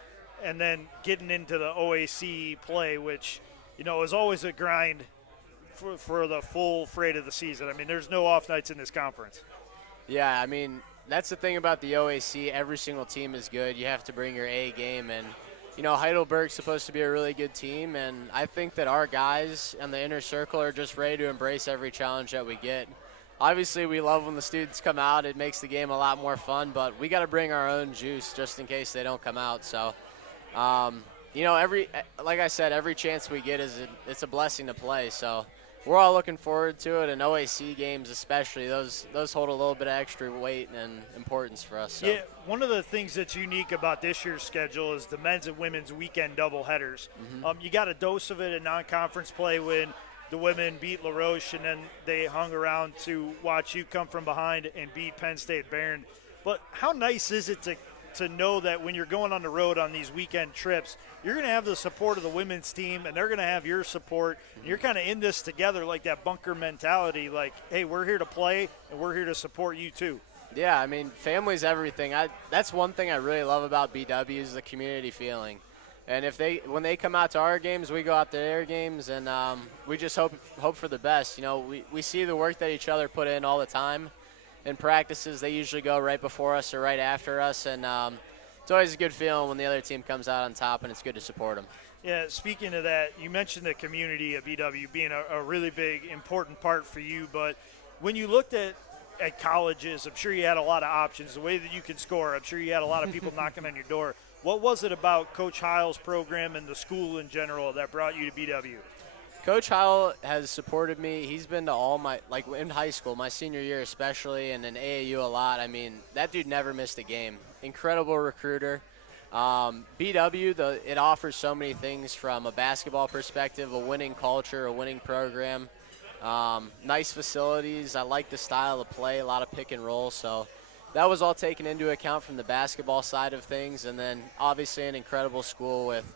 and then getting into the OAC play, which, you know, is always a grind for the full freight of the season. I mean, there's no off nights in this conference. Yeah, I mean, that's the thing about the OAC. Every single team is good. You have to bring your A game. And, you know, Heidelberg's supposed to be a really good team. And I think that our guys in the inner circle are just ready to embrace every challenge that we get. Obviously, we love when the students come out. It makes the game a lot more fun. But we got to bring our own juice just in case they don't come out. So, you know, like I said, every chance we get it's a blessing to play. So we're all looking forward to it, and OAC games especially, those hold a little bit of extra weight and importance for us. So. Yeah, one of the things that's unique about this year's schedule is the men's and women's weekend doubleheaders. You got a dose of it in non-conference play when the women beat La Roche, and then they hung around to watch you come from behind and beat Penn State Barron. But how nice is it to know that when you're going on the road on these weekend trips, you're going to have the support of the women's team, and they're going to have your support. And you're kind of in this together, like that bunker mentality, like, hey, we're here to play, and we're here to support you too. Yeah, I mean, family's everything. That's one thing I really love about BW is the community feeling. And when they come out to our games, we go out to their games, and we just hope for the best. You know, we see the work that each other put in all the time. In practices, they usually go right before us or right after us, and it's always a good feeling when the other team comes out on top, and it's good to support them. Yeah, speaking of that, you mentioned the community at BW being a really big, important part for you, but when you looked at colleges, I'm sure you had a lot of options. The way that you could score, I'm sure you had a lot of people knocking on your door. What was it about Coach Heil's program and the school in general that brought you to BW? Coach Heil has supported me. He's been to all my, like in high school, my senior year especially, and in AAU a lot. I mean, that dude never missed a game. Incredible recruiter. BW, it offers so many things from a basketball perspective, a winning culture, a winning program, nice facilities. I like the style of play, a lot of pick and roll. So that was all taken into account from the basketball side of things. And then obviously an incredible school with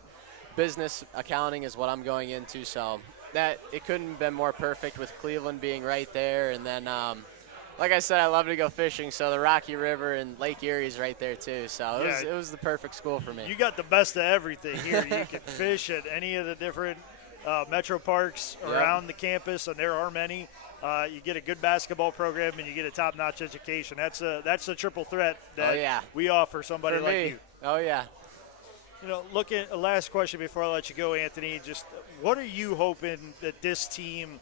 business accounting is what I'm going into. So that it couldn't have been more perfect with Cleveland being right there. And then, like I said, I love to go fishing. So the Rocky River and Lake Erie is right there too. So it was the perfect school for me. You got the best of everything here. You can fish at any of the different metro parks around the campus, and there are many. You get a good basketball program, and you get a top-notch education. That's the triple threat that we offer somebody like you. Oh, yeah. You know, last question before I let you go, Anthony. Just what are you hoping that this team?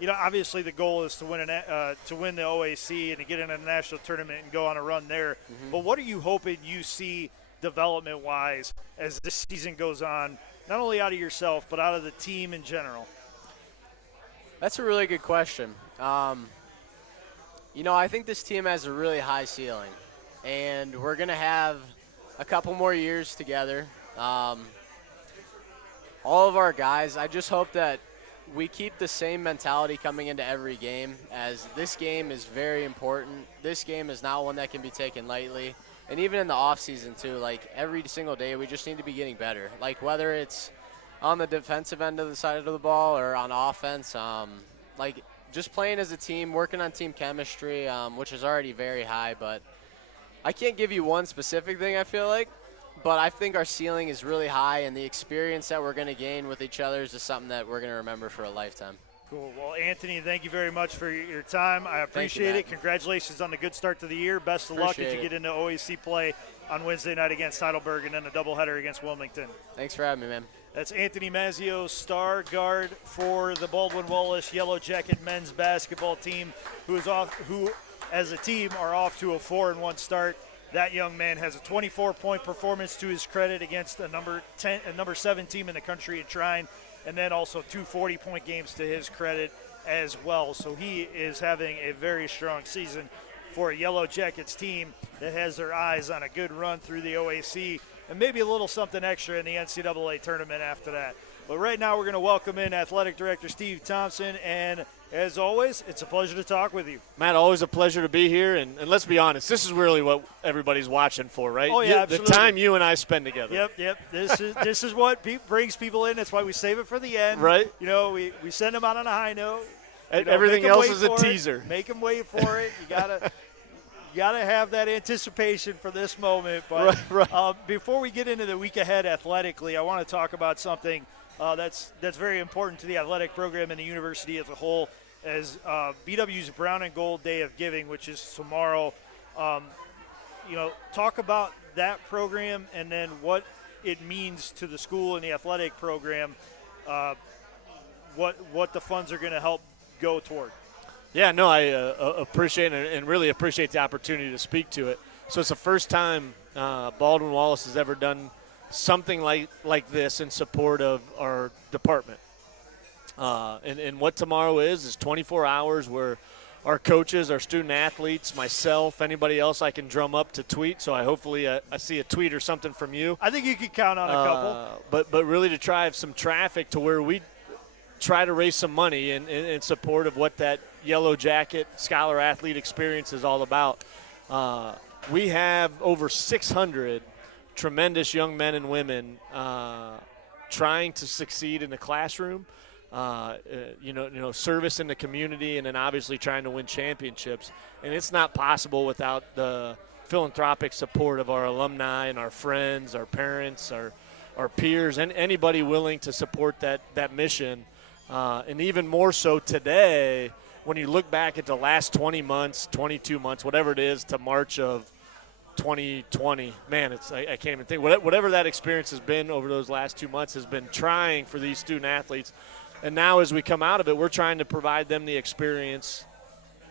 You know, obviously the goal is to win the OAC and to get into the national tournament and go on a run there. But what are you hoping you see development-wise as this season goes on? Not only out of yourself, but out of the team in general. That's a really good question. You know, I think this team has a really high ceiling, and we're going to have a couple more years together. All of our guys, I just hope that we keep the same mentality coming into every game, as this game is very important. This game is not one that can be taken lightly. And even in the off season too, like every single day, we just need to be getting better. Like whether it's on the defensive end of the side of the ball or on offense, like just playing as a team, working on team chemistry, which is already very high. But I can't give you one specific thing, I feel like. But I think our ceiling is really high, and the experience that we're going to gain with each other is just something that we're going to remember for a lifetime. Cool. Well, Anthony, thank you very much for your time. I appreciate it. Congratulations on the good start to the year. Best of luck as you get into OAC play on Wednesday night against Heidelberg and then a doubleheader against Wilmington. Thanks for having me, man. That's Anthony Mazzio, star guard for the Baldwin Wallace Yellow Jacket men's basketball team, who as a team are off to a 4-1 start. That young man has a 24-point performance to his credit against a number 7 team in the country at Trine, and then also 2 40-point games to his credit as well. So he is having a very strong season for a Yellow Jackets team that has their eyes on a good run through the OAC and maybe a little something extra in the NCAA tournament after that. But right now we're going to welcome in Athletic Director Steve Thompson, and as always, it's a pleasure to talk with you. Matt, always a pleasure to be here, and let's be honest, this is really what everybody's watching for, right? Oh, yeah, the time you and I spend together. Yep. This is what brings people in. That's why we save it for the end. Right. You know, we send them out on a high note. Everything else is a teaser. Make them wait for it. You gotta have that anticipation for this moment. But right. Before we get into the week ahead athletically, I want to talk about something that's very important to the athletic program and the university as a whole, as BW's Brown and Gold Day of Giving, which is tomorrow. Talk about that program and then what it means to the school and the athletic program, what the funds are going to help go toward. Yeah, no, I appreciate it and really appreciate the opportunity to speak to it. So it's the first time Baldwin Wallace has ever done something like this in support of our department. And what tomorrow is 24 hours where our coaches, our student athletes, myself, anybody else I can drum up to tweet. So I see a tweet or something from you. I think you could count on a couple. But really to drive some traffic to where we try to raise some money in support of what that Yellow Jacket Scholar Athlete experience is all about. We have over 600 tremendous young men and women trying to succeed in the classroom, service in the community, and then obviously trying to win championships. And it's not possible without the philanthropic support of our alumni and our friends, our parents, our peers, and anybody willing to support that mission. And even more so today, when you look back at the last 20 months, 22 months, whatever it is, to March of 2020, man, I can't even think. Whatever that experience has been over those last 2 months has been trying for these student athletes. And now as we come out of it, we're trying to provide them the experience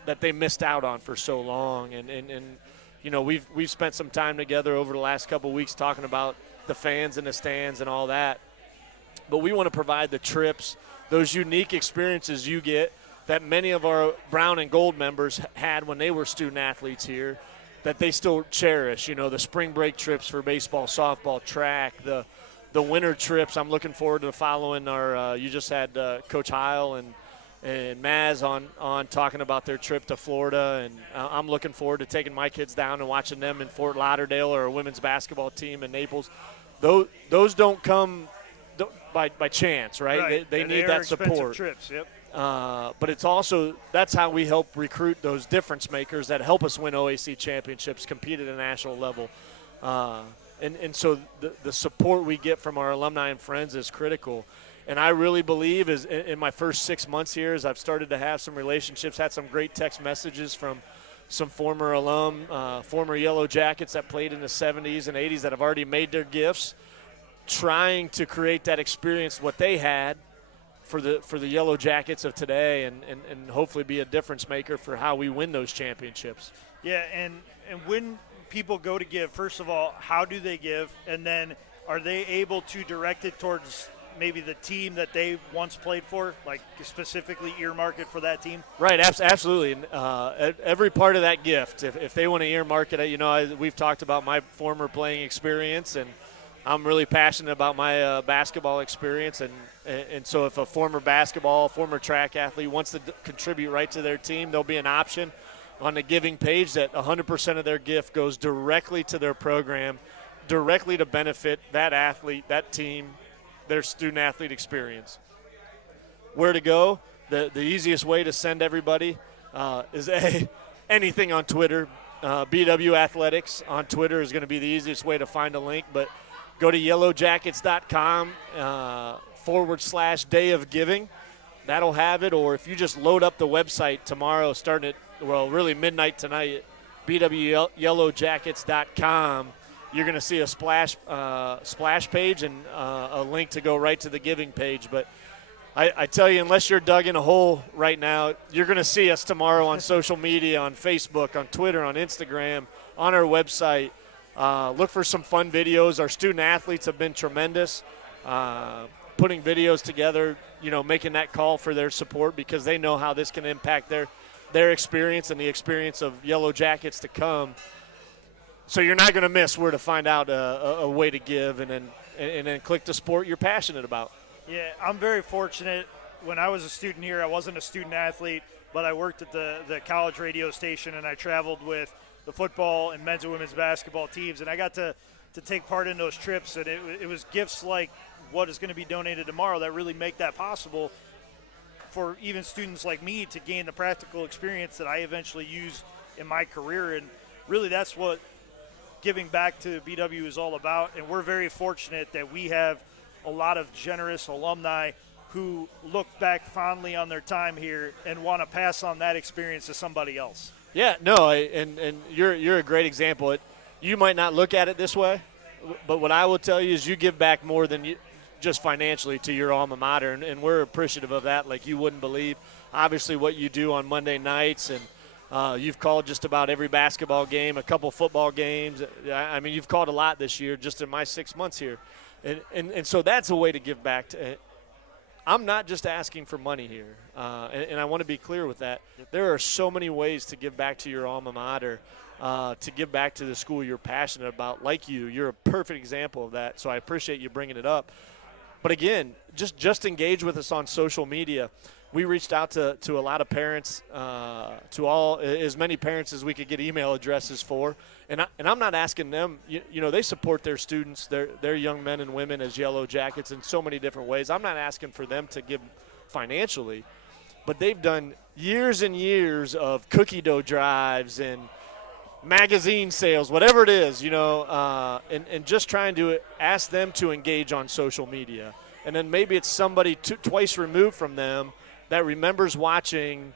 that they missed out on for so long. And we've spent some time together over the last couple of weeks talking about the fans in the stands and all that. But we want to provide the trips, those unique experiences you get that many of our Brown and Gold members had when they were student athletes here, that they still cherish. The spring break trips for baseball, softball, track, the winter trips. I'm looking forward to following our you just had Coach Heil and Maz on talking about their trip to Florida, and I'm looking forward to taking my kids down and watching them in Fort Lauderdale or a women's basketball team in Naples. Those don't come by chance, right? They need that support. Trips, yep. But it's also, that's how we help recruit those difference makers that help us win OAC championships, compete at a national level. And so the support we get from our alumni and friends is critical. And I really believe in my first 6 months here, as I've started to have some relationships, had some great text messages from some former former Yellow Jackets that played in the 70s and 80s that have already made their gifts, trying to create that experience, what they had, for the Yellow Jackets of today, and hopefully be a difference maker for how we win those championships. Yeah, and when people go to give, first of all, how do they give? And then are they able to direct it towards maybe the team that they once played for, like specifically earmark it for that team? Right, absolutely. Every part of that gift, if they want to earmark it, we've talked about my former playing experience, and I'm really passionate about my basketball experience, and so if a former track athlete wants to contribute right to their team, there'll be an option on the giving page that 100% of their gift goes directly to their program, directly to benefit that athlete, that team, their student athlete experience. Where to go? The easiest way to send everybody is anything on Twitter. BW Athletics on Twitter is going to be the easiest way to find a link, but go to yellowjackets.com /Day of Giving. That'll have it. Or if you just load up the website tomorrow, starting at, really midnight tonight, bwyellowjackets.com, you're going to see a splash page and a link to go right to the giving page. But I tell you, unless you're dug in a hole right now, you're going to see us tomorrow on social media, on Facebook, on Twitter, on Instagram, on our website. Look for some fun videos. Our student athletes have been tremendous, putting videos together, making that call for their support because they know how this can impact their experience and the experience of Yellow Jackets to come. So you're not going to miss where to find out a way to give and then click the sport you're passionate about. Yeah, I'm very fortunate. When I was a student here, I wasn't a student athlete, but I worked at the college radio station, and I traveled with the football and men's and women's basketball teams, and I got to take part in those trips, and it was gifts like what is going to be donated tomorrow that really make that possible for even students like me to gain the practical experience that I eventually use in my career. And really that's what giving back to BW is all about, and we're very fortunate that we have a lot of generous alumni who look back fondly on their time here and want to pass on that experience to somebody else. Yeah, no, and you're a great example. You might not look at it this way, but what I will tell you is you give back more than just financially to your alma mater, and we're appreciative of that like you wouldn't believe. Obviously what you do on Monday nights, and you've called just about every basketball game, a couple football games. I mean, you've called a lot this year just in my 6 months here. And so that's a way to give back. I'm not just asking for money here, and I want to be clear with that. There are so many ways to give back to your alma mater, to give back to the school you're passionate about. Like you're a perfect example of that, so I appreciate you bringing it up. But again, just engage with us on social media. We reached out to a lot of parents, to as many parents as we could get email addresses for. And I'm not asking them, they support their students, their young men and women as Yellow Jackets in so many different ways. I'm not asking for them to give financially, but they've done years and years of cookie dough drives and magazine sales, whatever it is, and just trying to ask them to engage on social media. And then maybe it's somebody twice removed from them that remembers watching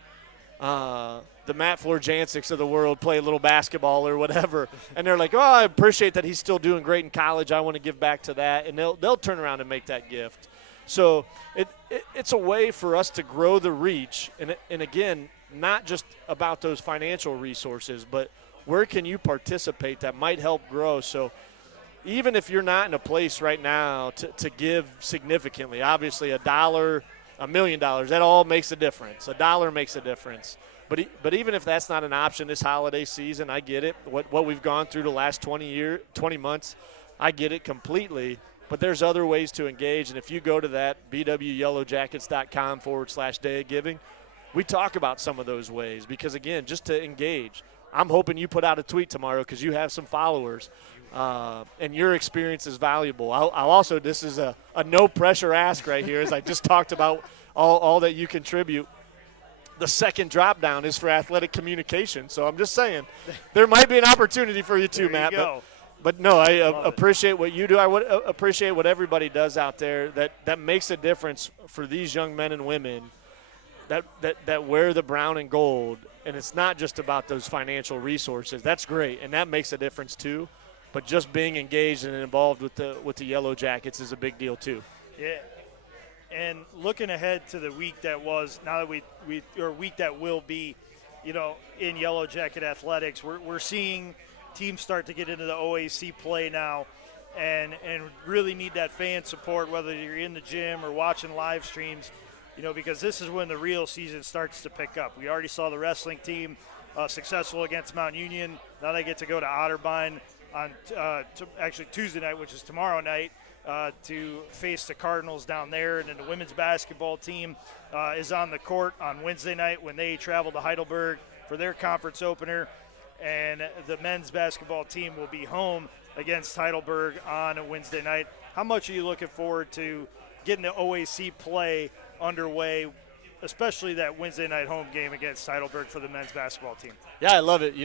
the Matt Florjancics of the world play a little basketball or whatever, and they're like, oh, I appreciate that he's still doing great in college. I want to give back to that, and they'll turn around and make that gift. So it's a way for us to grow the reach, and again, not just about those financial resources, but where can you participate that might help grow. So even if you're not in a place right now to give significantly, obviously $1, $1 million, that all makes a difference. $1 makes a difference. But even if that's not an option this holiday season, I get it. What we've gone through the last 20 months, I get it completely. But there's other ways to engage. And if you go to that, bwyellowjackets.com/day of giving, we talk about some of those ways because, again, just to engage. I'm hoping you put out a tweet tomorrow because you have some followers, and your experience is valuable. I'll also, this is a no-pressure ask right here, as I just talked about all that you contribute. The second drop-down is for athletic communication, so I'm just saying there might be an opportunity for you too, Matt. But no, I appreciate what you do. I would appreciate what everybody does out there that makes a difference for these young men and women that wear the brown and gold. And it's not just about those financial resources. That's great, and that makes a difference too. But just being engaged and involved with the Yellow Jackets is a big deal too. Yeah. And looking ahead to the week that was, now that week that will be, in Yellow Jacket athletics, we're seeing teams start to get into the OAC play now, and really need that fan support, whether you're in the gym or watching live streams, because this is when the real season starts to pick up. We already saw the wrestling team successful against Mount Union. Now they get to go to Otterbein on actually Tuesday night, which is tomorrow night, to face the Cardinals down there. And then the women's basketball team is on the court on Wednesday night when they travel to Heidelberg for their conference opener. And the men's basketball team will be home against Heidelberg on a Wednesday night. How much are you looking forward to getting the OAC play underway, especially that Wednesday night home game against Heidelberg for the men's basketball team? Yeah, I love it.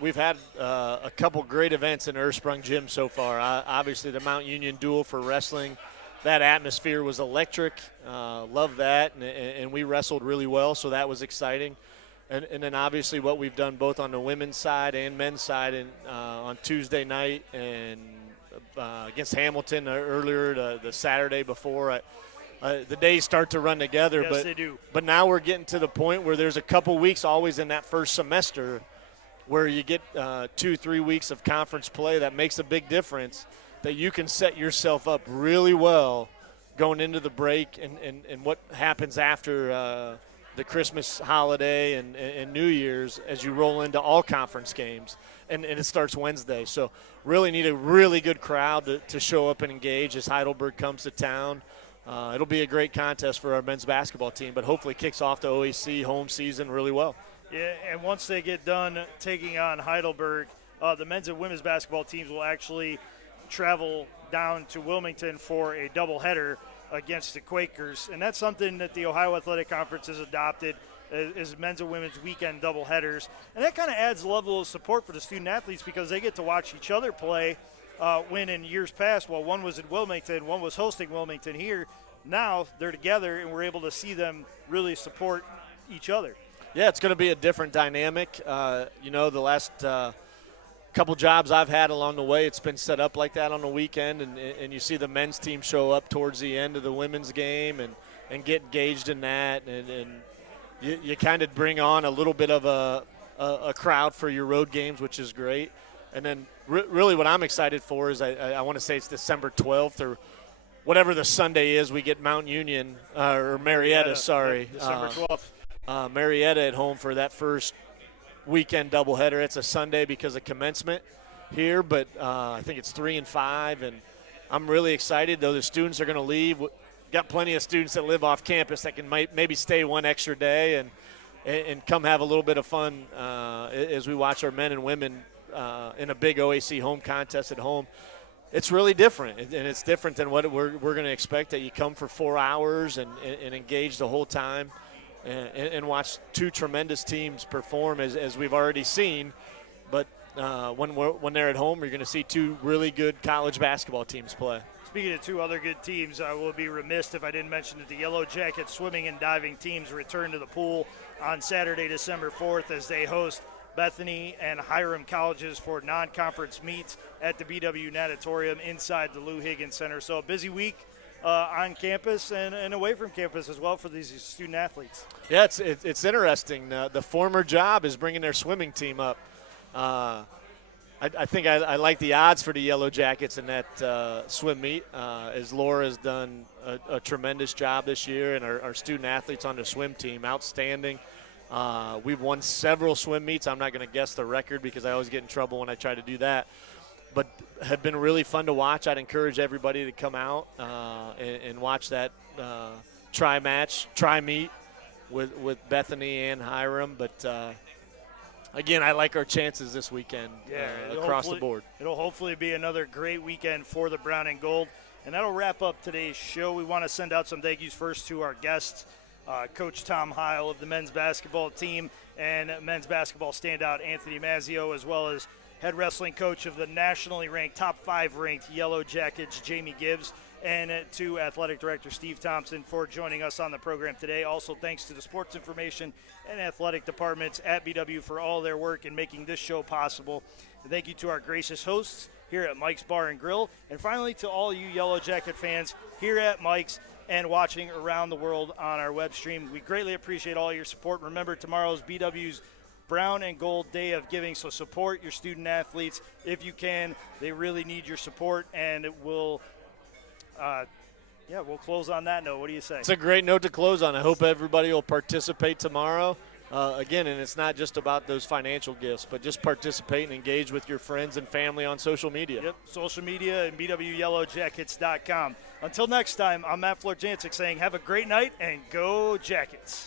We've had a couple great events in Ersprung Gym so far. Obviously, the Mount Union duel for wrestling, that atmosphere was electric. Love that, and we wrestled really well, so that was exciting. And then obviously what we've done both on the women's side and men's side on Tuesday night and against Hamilton earlier the Saturday before. the days start to run together. Yes, they do. But now we're getting to the point where there's a couple weeks always in that first semester where you get 2-3 weeks of conference play that makes a big difference, that you can set yourself up really well going into the break and what happens after the Christmas holiday and New Year's as you roll into all conference games. And it starts Wednesday. So really need a really good crowd to show up and engage as Heidelberg comes to town. It'll be a great contest for our men's basketball team, but hopefully kicks off the OAC home season really well. Yeah, and once they get done taking on Heidelberg, the men's and women's basketball teams will actually travel down to Wilmington for a doubleheader against the Quakers. And that's something that the Ohio Athletic Conference has adopted, is men's and women's weekend doubleheaders. And that kind of adds a level of support for the student athletes because they get to watch each other play when in years past, while one was in Wilmington, one was hosting Wilmington here, now they're together and we're able to see them really support each other. Yeah, it's going to be a different dynamic. The last couple jobs I've had along the way, it's been set up like that on the weekend, and you see the men's team show up towards the end of the women's game and get engaged in that, and you kind of bring on a little bit of a crowd for your road games, which is great. And then really what I'm excited for is I want to say it's December 12th or whatever the Sunday is. We get Mount Union or Marietta, sorry. December 12th. Marietta at home for that first weekend doubleheader. It's a Sunday because of commencement here, but I think it's 3 and 5, and I'm really excited, though the students are going to leave. Got plenty of students that live off campus that can maybe stay one extra day and come have a little bit of fun as we watch our men and women in a big OAC home contest at home. It's really different, and it's different than what we're going to expect, that you come for 4 hours and engage the whole time and watch two tremendous teams perform as we've already seen. But when they're at home, you're going to see two really good college basketball teams play. Speaking of two other good teams, I will be remiss if I didn't mention that the Yellow Jacket swimming and diving teams return to the pool on Saturday, December 4th, as they host Bethany and Hiram colleges for non-conference meets at the BW Natatorium inside the Lou Higgins Center. So a busy week on campus and away from campus as well for these student athletes. Yeah, it's interesting. The former job is bringing their swimming team up. I think I like the odds for the Yellow Jackets in that swim meet, as Laura has done a tremendous job this year, and our student athletes on the swim team, outstanding. We've won several swim meets. I'm not going to guess the record because I always get in trouble when I try to do that, but have been really fun to watch. I'd encourage everybody to come out and watch that try meet with Bethany and Hiram. But again, I like our chances this weekend across the board. It'll hopefully be another great weekend for the Brown and Gold. And that'll wrap up today's show. We want to send out some thank yous first to our guests, Coach Tom Heil of the men's basketball team and men's basketball standout Anthony Mazzio, as well as head wrestling coach of the nationally ranked, top 5 ranked Yellow Jackets, Jamie Gibbs, and to athletic director Steve Thompson for joining us on the program today. Also, thanks to the sports information and athletic departments at BW for all their work in making this show possible. And thank you to our gracious hosts here at Mike's Bar and Grill. And finally, to all you Yellow Jacket fans here at Mike's and watching around the world on our web stream. We greatly appreciate all your support. Remember, tomorrow's BW's Brown and Gold Day of Giving, so support your student athletes if you can. They really need your support, and it will we'll close on that note. What do you say? It's a great note to close on. I hope everybody will participate tomorrow. Again, and it's not just about those financial gifts, but just participate and engage with your friends and family on social media. Yep, social media and BWYellowJackets.com. Until next time, I'm Matt Florjancic saying have a great night and go Jackets.